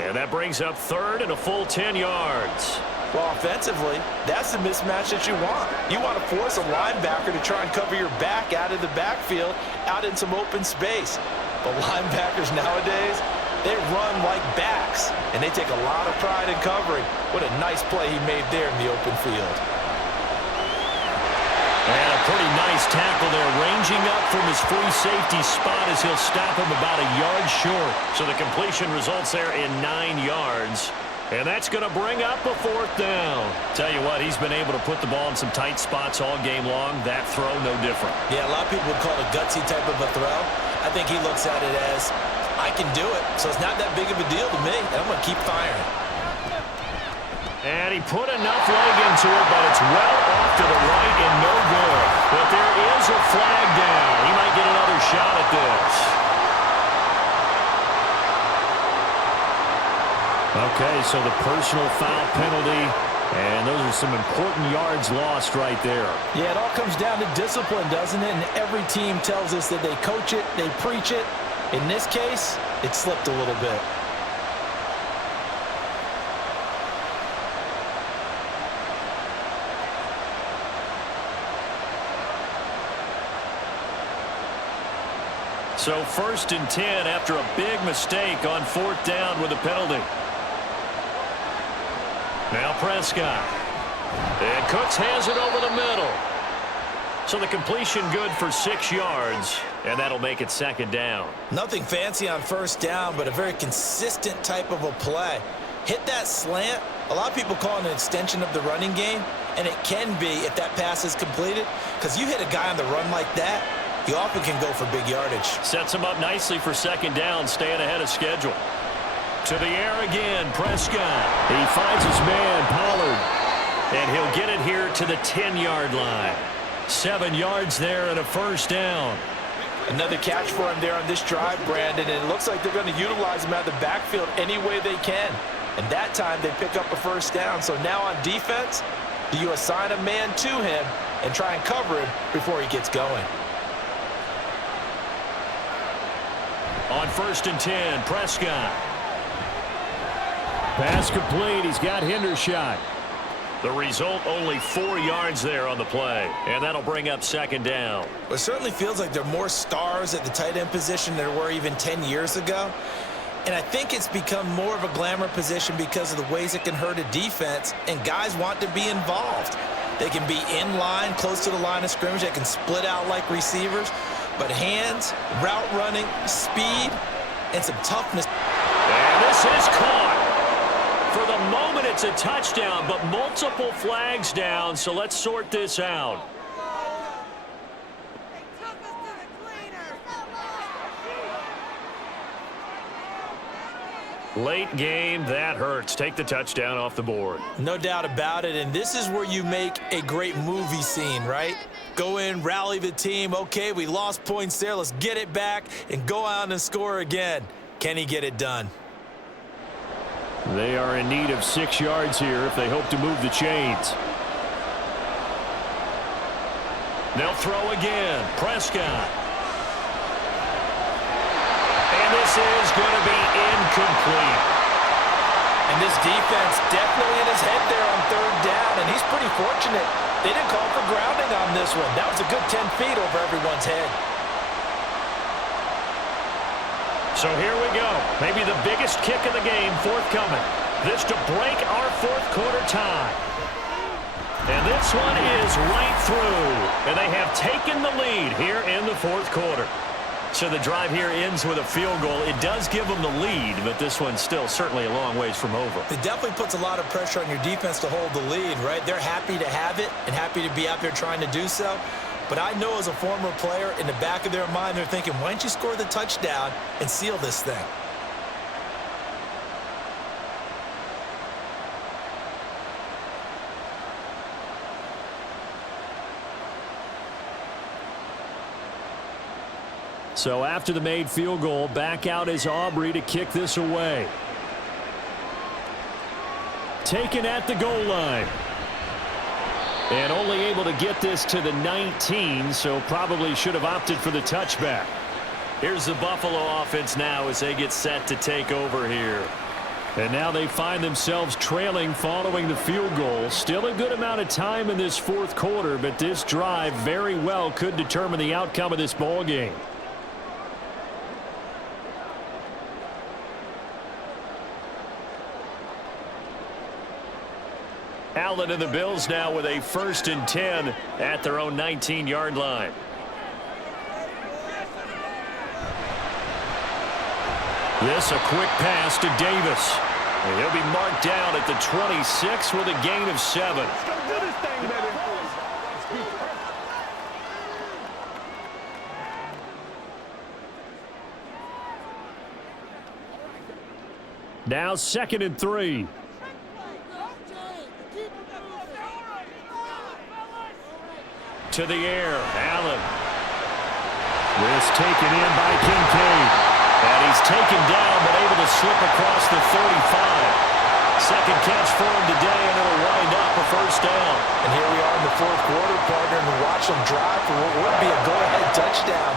And that brings up 3rd and a full 10 yards. Well, offensively, that's the mismatch that you want. You want to force a linebacker to try and cover your back out of the backfield, out in some open space. But linebackers nowadays, they run like backs, and they take a lot of pride in covering. What a nice play he made there in the open field. And a pretty nice tackle there, ranging up from his free safety spot as he'll stop him about a yard short. So the completion results there in 9 yards. And that's going to bring up a 4th down. Tell you what, he's been able to put the ball in some tight spots all game long. That throw, no different. Yeah, a lot of people would call it a gutsy type of a throw. I think he looks at it as, I can do it, so it's not that big of a deal to me, and I'm going to keep firing. And he put enough leg into it, but it's well off to the right and no good. But there is a flag down. He might get another shot at this. Okay, so the personal foul penalty, and those are some important yards lost right there. Yeah, it all comes down to discipline, doesn't it? And every team tells us that they coach it, they preach it. In this case, it slipped a little bit. So 1st and 10 after a big mistake on 4th down with a penalty. Now Prescott. And Cooks has it over the middle. So the completion good for 6 yards, and that'll make it 2nd down. Nothing fancy on 1st down, but a very consistent type of a play. Hit that slant. A lot of people call it an extension of the running game, and it can be if that pass is completed, because you hit a guy on the run like that, you often can go for big yardage. Sets him up nicely for 2nd down, staying ahead of schedule. To the air again, Prescott. He finds his man, Pollard. And he'll get it here to the 10-yard line. 7 yards there and a 1st down. Another catch for him there on this drive, Brandon, and it looks like they're going to utilize him out of the backfield any way they can. And that time they pick up a 1st down. So now on defense, do you assign a man to him and try and cover him before he gets going? On 1st and 10, Prescott. Pass complete. He's got Hendershot. The result, only 4 yards there on the play. And that'll bring up 2nd down. It certainly feels like there are more stars at the tight end position than there were even 10 years ago. And I think it's become more of a glamour position because of the ways it can hurt a defense, and guys want to be involved. They can be in line, close to the line of scrimmage. They can split out like receivers. But hands, route running, speed, and some toughness. And this is caught. For the moment, it's a touchdown, but multiple flags down, so let's sort this out. Late game, that hurts. Take the touchdown off the board. No doubt about it, and this is where you make a great movie scene, right? Go in, rally the team. Okay, we lost points there. Let's get it back and go out and score again. Can he get it done? They are in need of 6 yards here if they hope to move the chains. They'll throw again. Prescott. And this is going to be incomplete. And this defense definitely in his head there on 3rd down, and he's pretty fortunate. They didn't call for grounding on this one. That was a good 10 feet over everyone's head. So here we go. Maybe the biggest kick of the game forthcoming. This to break our 4th quarter tie. And this one is right through. And they have taken the lead here in the fourth quarter. So the drive here ends with a field goal. It does give them the lead, but this one's still certainly a long ways from over. It definitely puts a lot of pressure on your defense to hold the lead, right? They're happy to have it and happy to be out there trying to do so. But I know as a former player, in the back of their mind, they're thinking, why don't you score the touchdown and seal this thing? So after the made field goal, back out is Aubrey to kick this away. Taken at the goal line. And only able to get this to the 19, so probably should have opted for the touchback. Here's the Buffalo offense now as they get set to take over here. And now they find themselves trailing following the field goal. Still a good amount of time in this fourth quarter, but this drive very well could determine the outcome of this ball game. Allen and the Bills now with a 1st and 10 at their own 19-yard line. This a quick pass to Davis. And he'll be marked down at the 26 with a gain of 7. Now 2nd and 3. To the air, Allen. This taken in by Kincaid. And he's taken down, but able to slip across the 35. Second catch for him today, and it'll wind up a 1st down. And here we are in the fourth quarter, partner, and we watch them drive for what would be a go-ahead touchdown.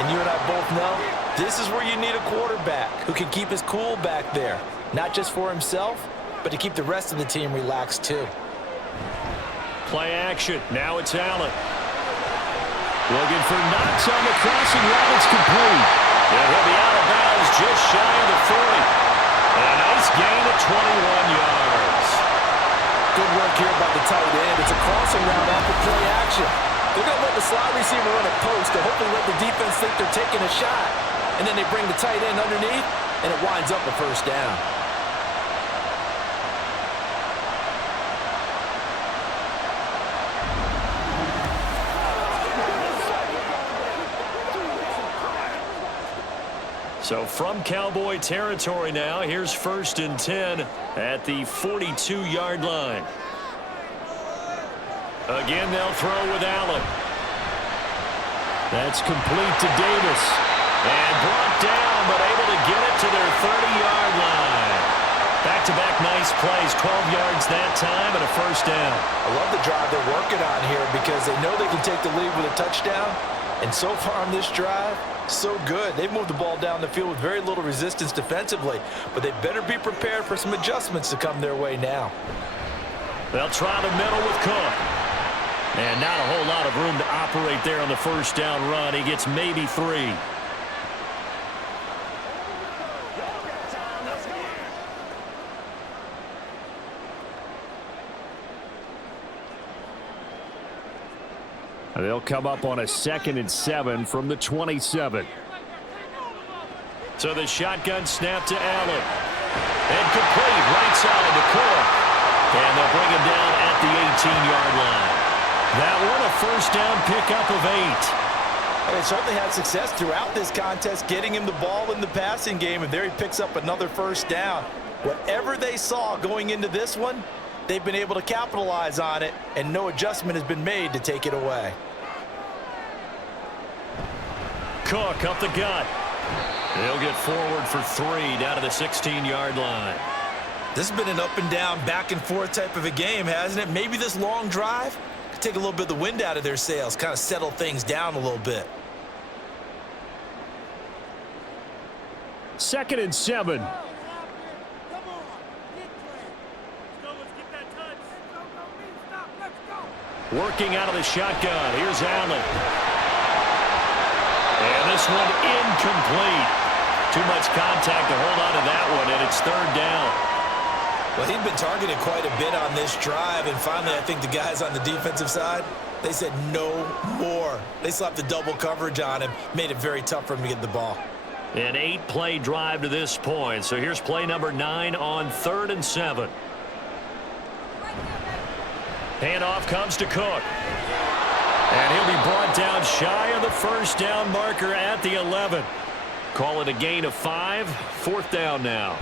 And you and I both know this is where you need a quarterback who can keep his cool back there. Not just for himself, but to keep the rest of the team relaxed too. Play action. Now it's Allen. Looking for Knox on the crossing route. It's complete. And he'll be out of bounds just shy of the 40. And a nice gain of 21 yards. Good work here by the tight end. It's a crossing route off the play action. They're going to let the slot receiver run a post to hopefully let the defense think they're taking a shot. And then they bring the tight end underneath, and it winds up a 1st down. So from Cowboy territory now, here's 1st and 10 at the 42-yard line. Again, they'll throw with Allen. That's complete to Davis. And brought down, but able to get it to their 30-yard line. Back-to-back nice plays, 12 yards that time, and a 1st down. I love the drive they're working on here because they know they can take the lead with a touchdown. And so far on this drive, so good. They've moved the ball down the field with very little resistance defensively, but they better be prepared for some adjustments to come their way now. They'll try the middle with Cook. And not a whole lot of room to operate there on the 1st down run. He gets maybe 3. They'll come up on a 2nd and 7 from the 27. So the shotgun snap to Allen. And complete right side to Cook. And they'll bring him down at the 18-yard line. That one a 1st down pickup of 8. And they certainly had success throughout this contest getting him the ball in the passing game, and there he picks up another 1st down. Whatever they saw going into this one, they've been able to capitalize on it, and no adjustment has been made to take it away. Cook up the gut. He'll get forward for 3 down to the 16-yard line. This has been an up and down, back and forth type of a game, hasn't it? Maybe this long drive could take a little bit of the wind out of their sails, kind of settle things down a little bit. 2nd and 7. Working out of the shotgun. Here's Allen. And this one incomplete. Too much contact to hold on to that one, and it's 3rd down. Well, he'd been targeted quite a bit on this drive, and finally I think the guys on the defensive side, they said no more. They slapped the double coverage on him, made it very tough for him to get the ball. An 8-play drive to this point. So here's play number 9 on 3rd and 7. Handoff comes to Cook. And he'll be brought down shy of the first down marker at the 11. Call it a gain of 5. 4th down now.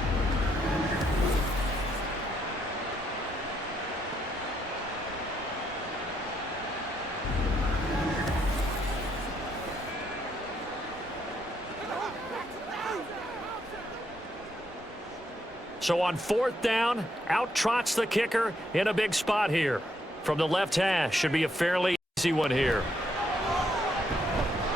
So on 4th down, out trots the kicker in a big spot here. From the left hash, should be a fairly easy one here.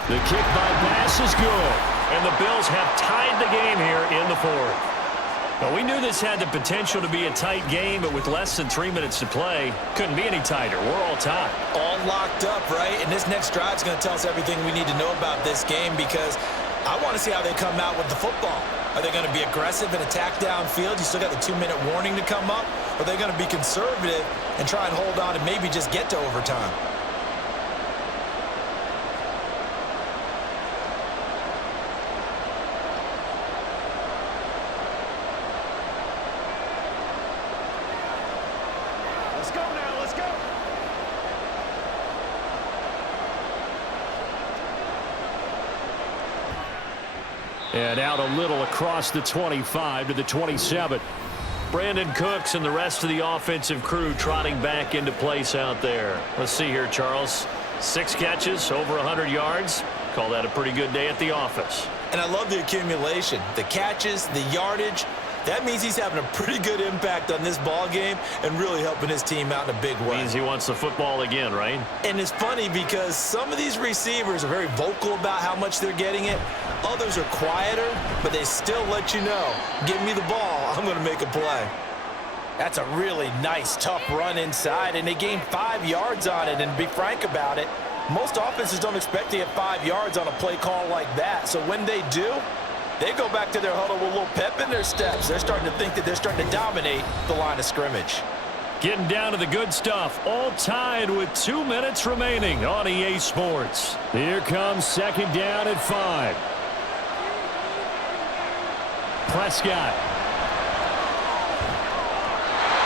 The kick by Bass is good, and the Bills have tied the game here in the 4th. Well, we knew this had the potential to be a tight game, but with less than 3 minutes to play, couldn't be any tighter. We're all tied. All locked up, right? And this next drive is going to tell us everything we need to know about this game, because I want to see how they come out with the football. Are they going to be aggressive and attack downfield? You still got the 2-minute warning to come up? Or are they going to be conservative and try and hold on and maybe just get to overtime? Let's go now, let's go. And out a little across the 25 to the 27. Brandon Cooks and the rest of the offensive crew trotting back into place out there. Let's see here, Charles. 6 catches, over 100 yards. Call that a pretty good day at the office. And I love the accumulation. The catches, the yardage. That means he's having a pretty good impact on this ball game and really helping his team out in a big way. Means he wants the football again, right? And it's funny because some of these receivers are very vocal about how much they're getting it. Others are quieter, but they still let you know, give me the ball, I'm going to make a play. That's a really nice, tough run inside, and they gained 5 yards on it. And to be frank about it, most offenses don't expect to get 5 yards on a play call like that. So when they do, they go back to their huddle with a little pep in their steps. They're starting to think that they're starting to dominate the line of scrimmage. Getting down to the good stuff. All tied with 2 minutes remaining on EA Sports. Here comes 2nd down at 5. Prescott.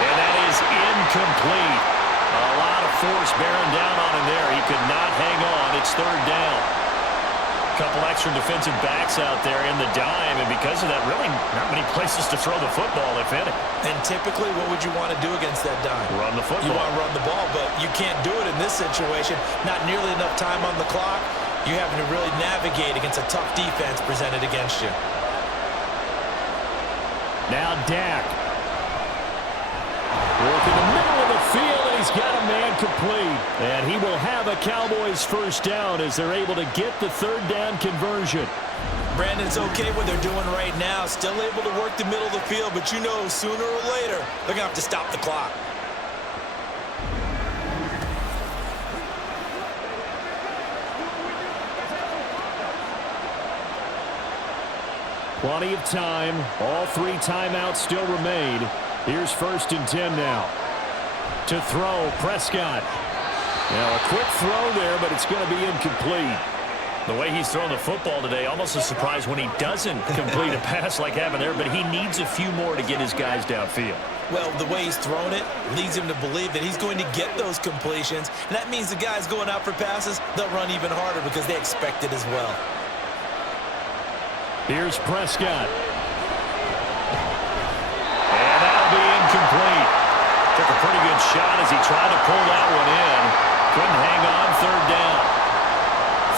And that is incomplete. A lot of force bearing down on him there. He could not hang on. It's 3rd down. Couple extra defensive backs out there in the dime, and because of that, really not many places to throw the football, if any. And typically, what would you want to do against that dime? Run the football. You want to run the ball, but you can't do it in this situation. Not nearly enough time on the clock. You're having to really navigate against a tough defense presented against you. Now Dak. Working the middle of the field, and he's got a man complete. And he will have a Cowboys 1st down as they're able to get the 3rd down conversion. Brandon, it's okay what they're doing right now. Still able to work the middle of the field, but you know sooner or later they're going to have to stop the clock. Plenty of time. All 3 timeouts still remain. Here's 1st and 10 now. To throw, Prescott. Now a quick throw there, but it's going to be incomplete. The way he's throwing the football today, almost a surprise when he doesn't complete a pass like happened there, but he needs a few more to get his guys downfield. Well, the way he's thrown it leads him to believe that he's going to get those completions. And that means the guys going out for passes, they'll run even harder because they expect it as well. Here's Prescott. And that'll be incomplete. Took a pretty good shot as he tried to pull that one in. Couldn't hang on. 3rd down.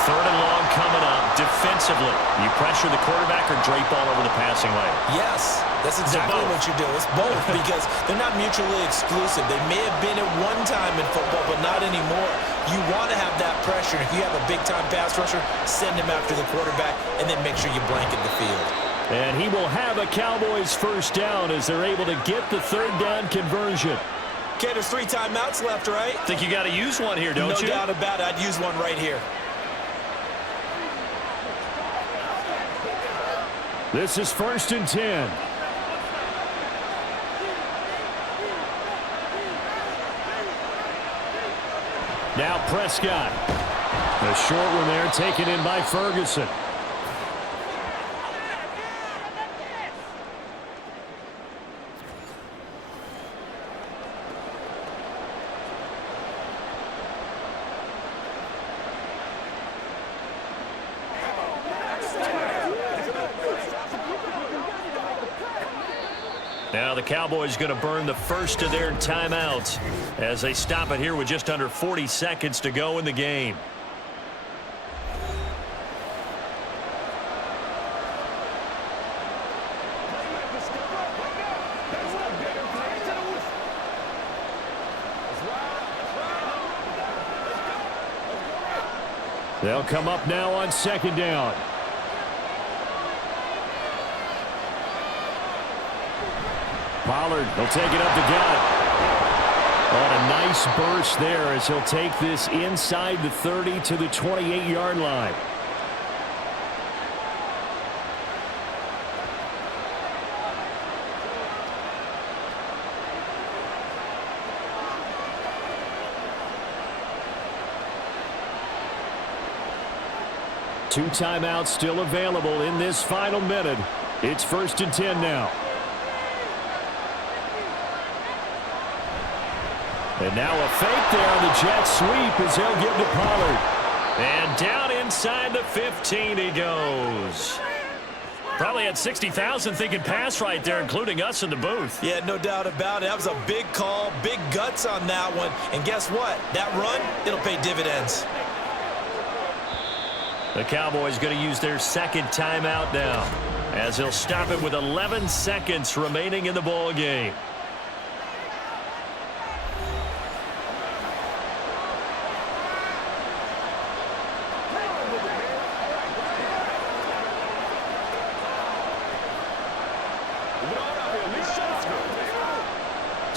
3rd and long coming up. Defensively, you pressure the quarterback or drape all over the passing lane? Yes, that's exactly what you do. It's both because they're not mutually exclusive. They may have been at one time in football, but not anymore. You want to have that pressure. If you have a big-time pass rusher, send him after the quarterback, and then make sure you blanket the field. And he will have a Cowboys 1st down as they're able to get the 3rd down conversion. Okay, there's 3 timeouts left, right? Think you got to use one here, don't you? No doubt about it. I'd use one right here. This is 1st and 10. Now Prescott. The short one there taken in by Ferguson. Now the Cowboys going to burn the first of their timeouts as they stop it here with just under 40 seconds to go in the game. They'll come up now on second down. Pollard, he'll take it up the gut. On a nice burst there as he'll take this inside the 30 to the 28-yard line. Two timeouts still available in this final minute. It's 1st and 10 now. And now a fake there on the jet sweep as he'll give to Pollard. And down inside the 15 he goes. Probably had 60,000 thinking pass right there, including us in the booth. Yeah, no doubt about it. That was a big call, big guts on that one. And guess what? That run, it'll pay dividends. The Cowboys going to use their second timeout now as they'll stop it with 11 seconds remaining in the ball game.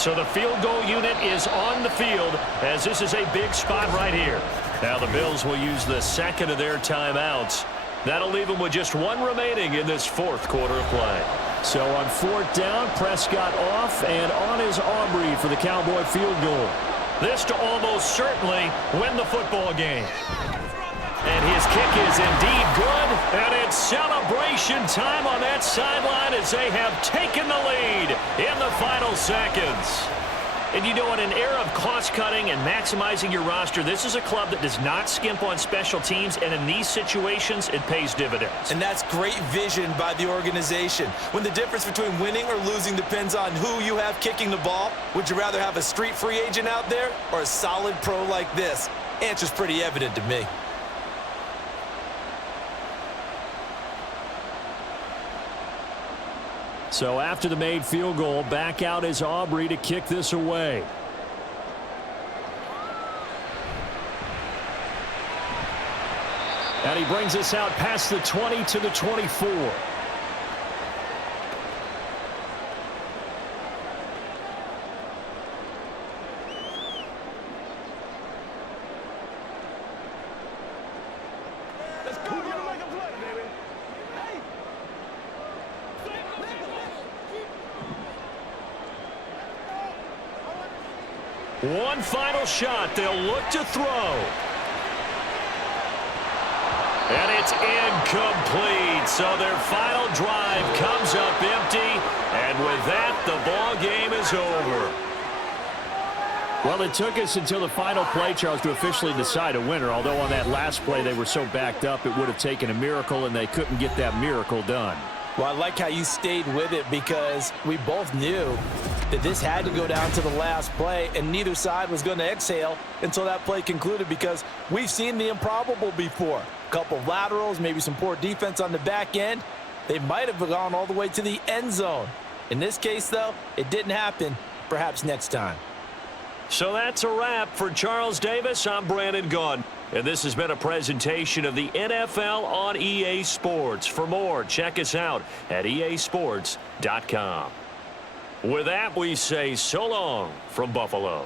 So the field goal unit is on the field as this is a big spot right here. Now the Bills will use the second of their timeouts. That'll leave them with just one remaining in this fourth quarter of play. So on fourth down, Prescott off, and on is Aubrey for the Cowboy field goal. This to almost certainly win the football game. And his kick is indeed good, and it's celebration time on that sideline as they have taken the lead in the final seconds. And you know, in an era of cost-cutting and maximizing your roster, this is a club that does not skimp on special teams, and in these situations, it pays dividends. And that's great vision by the organization. When the difference between winning or losing depends on who you have kicking the ball, would you rather have a street free agent out there or a solid pro like this? Answer's pretty evident to me. So after the made field goal, back out is Aubrey to kick this away. And he brings us out past the 20 to the 24. One final shot. They'll look to throw. And it's incomplete. So their final drive comes up empty. And with that, the ball game is over. Well, it took us until the final play, Charles, to officially decide a winner. Although on that last play they were so backed up, it would have taken a miracle, and they couldn't get that miracle done. Well, I like how you stayed with it because we both knew that this had to go down to the last play, and neither side was going to exhale until that play concluded because we've seen the improbable before. A couple of laterals, maybe some poor defense on the back end. They might have gone all the way to the end zone. In this case, though, it didn't happen. Perhaps next time. So that's a wrap for Charles Davis. I'm Brandon Gaudin. And this has been a presentation of the NFL on EA Sports. For more, check us out at easports.com. With that, we say so long from Buffalo.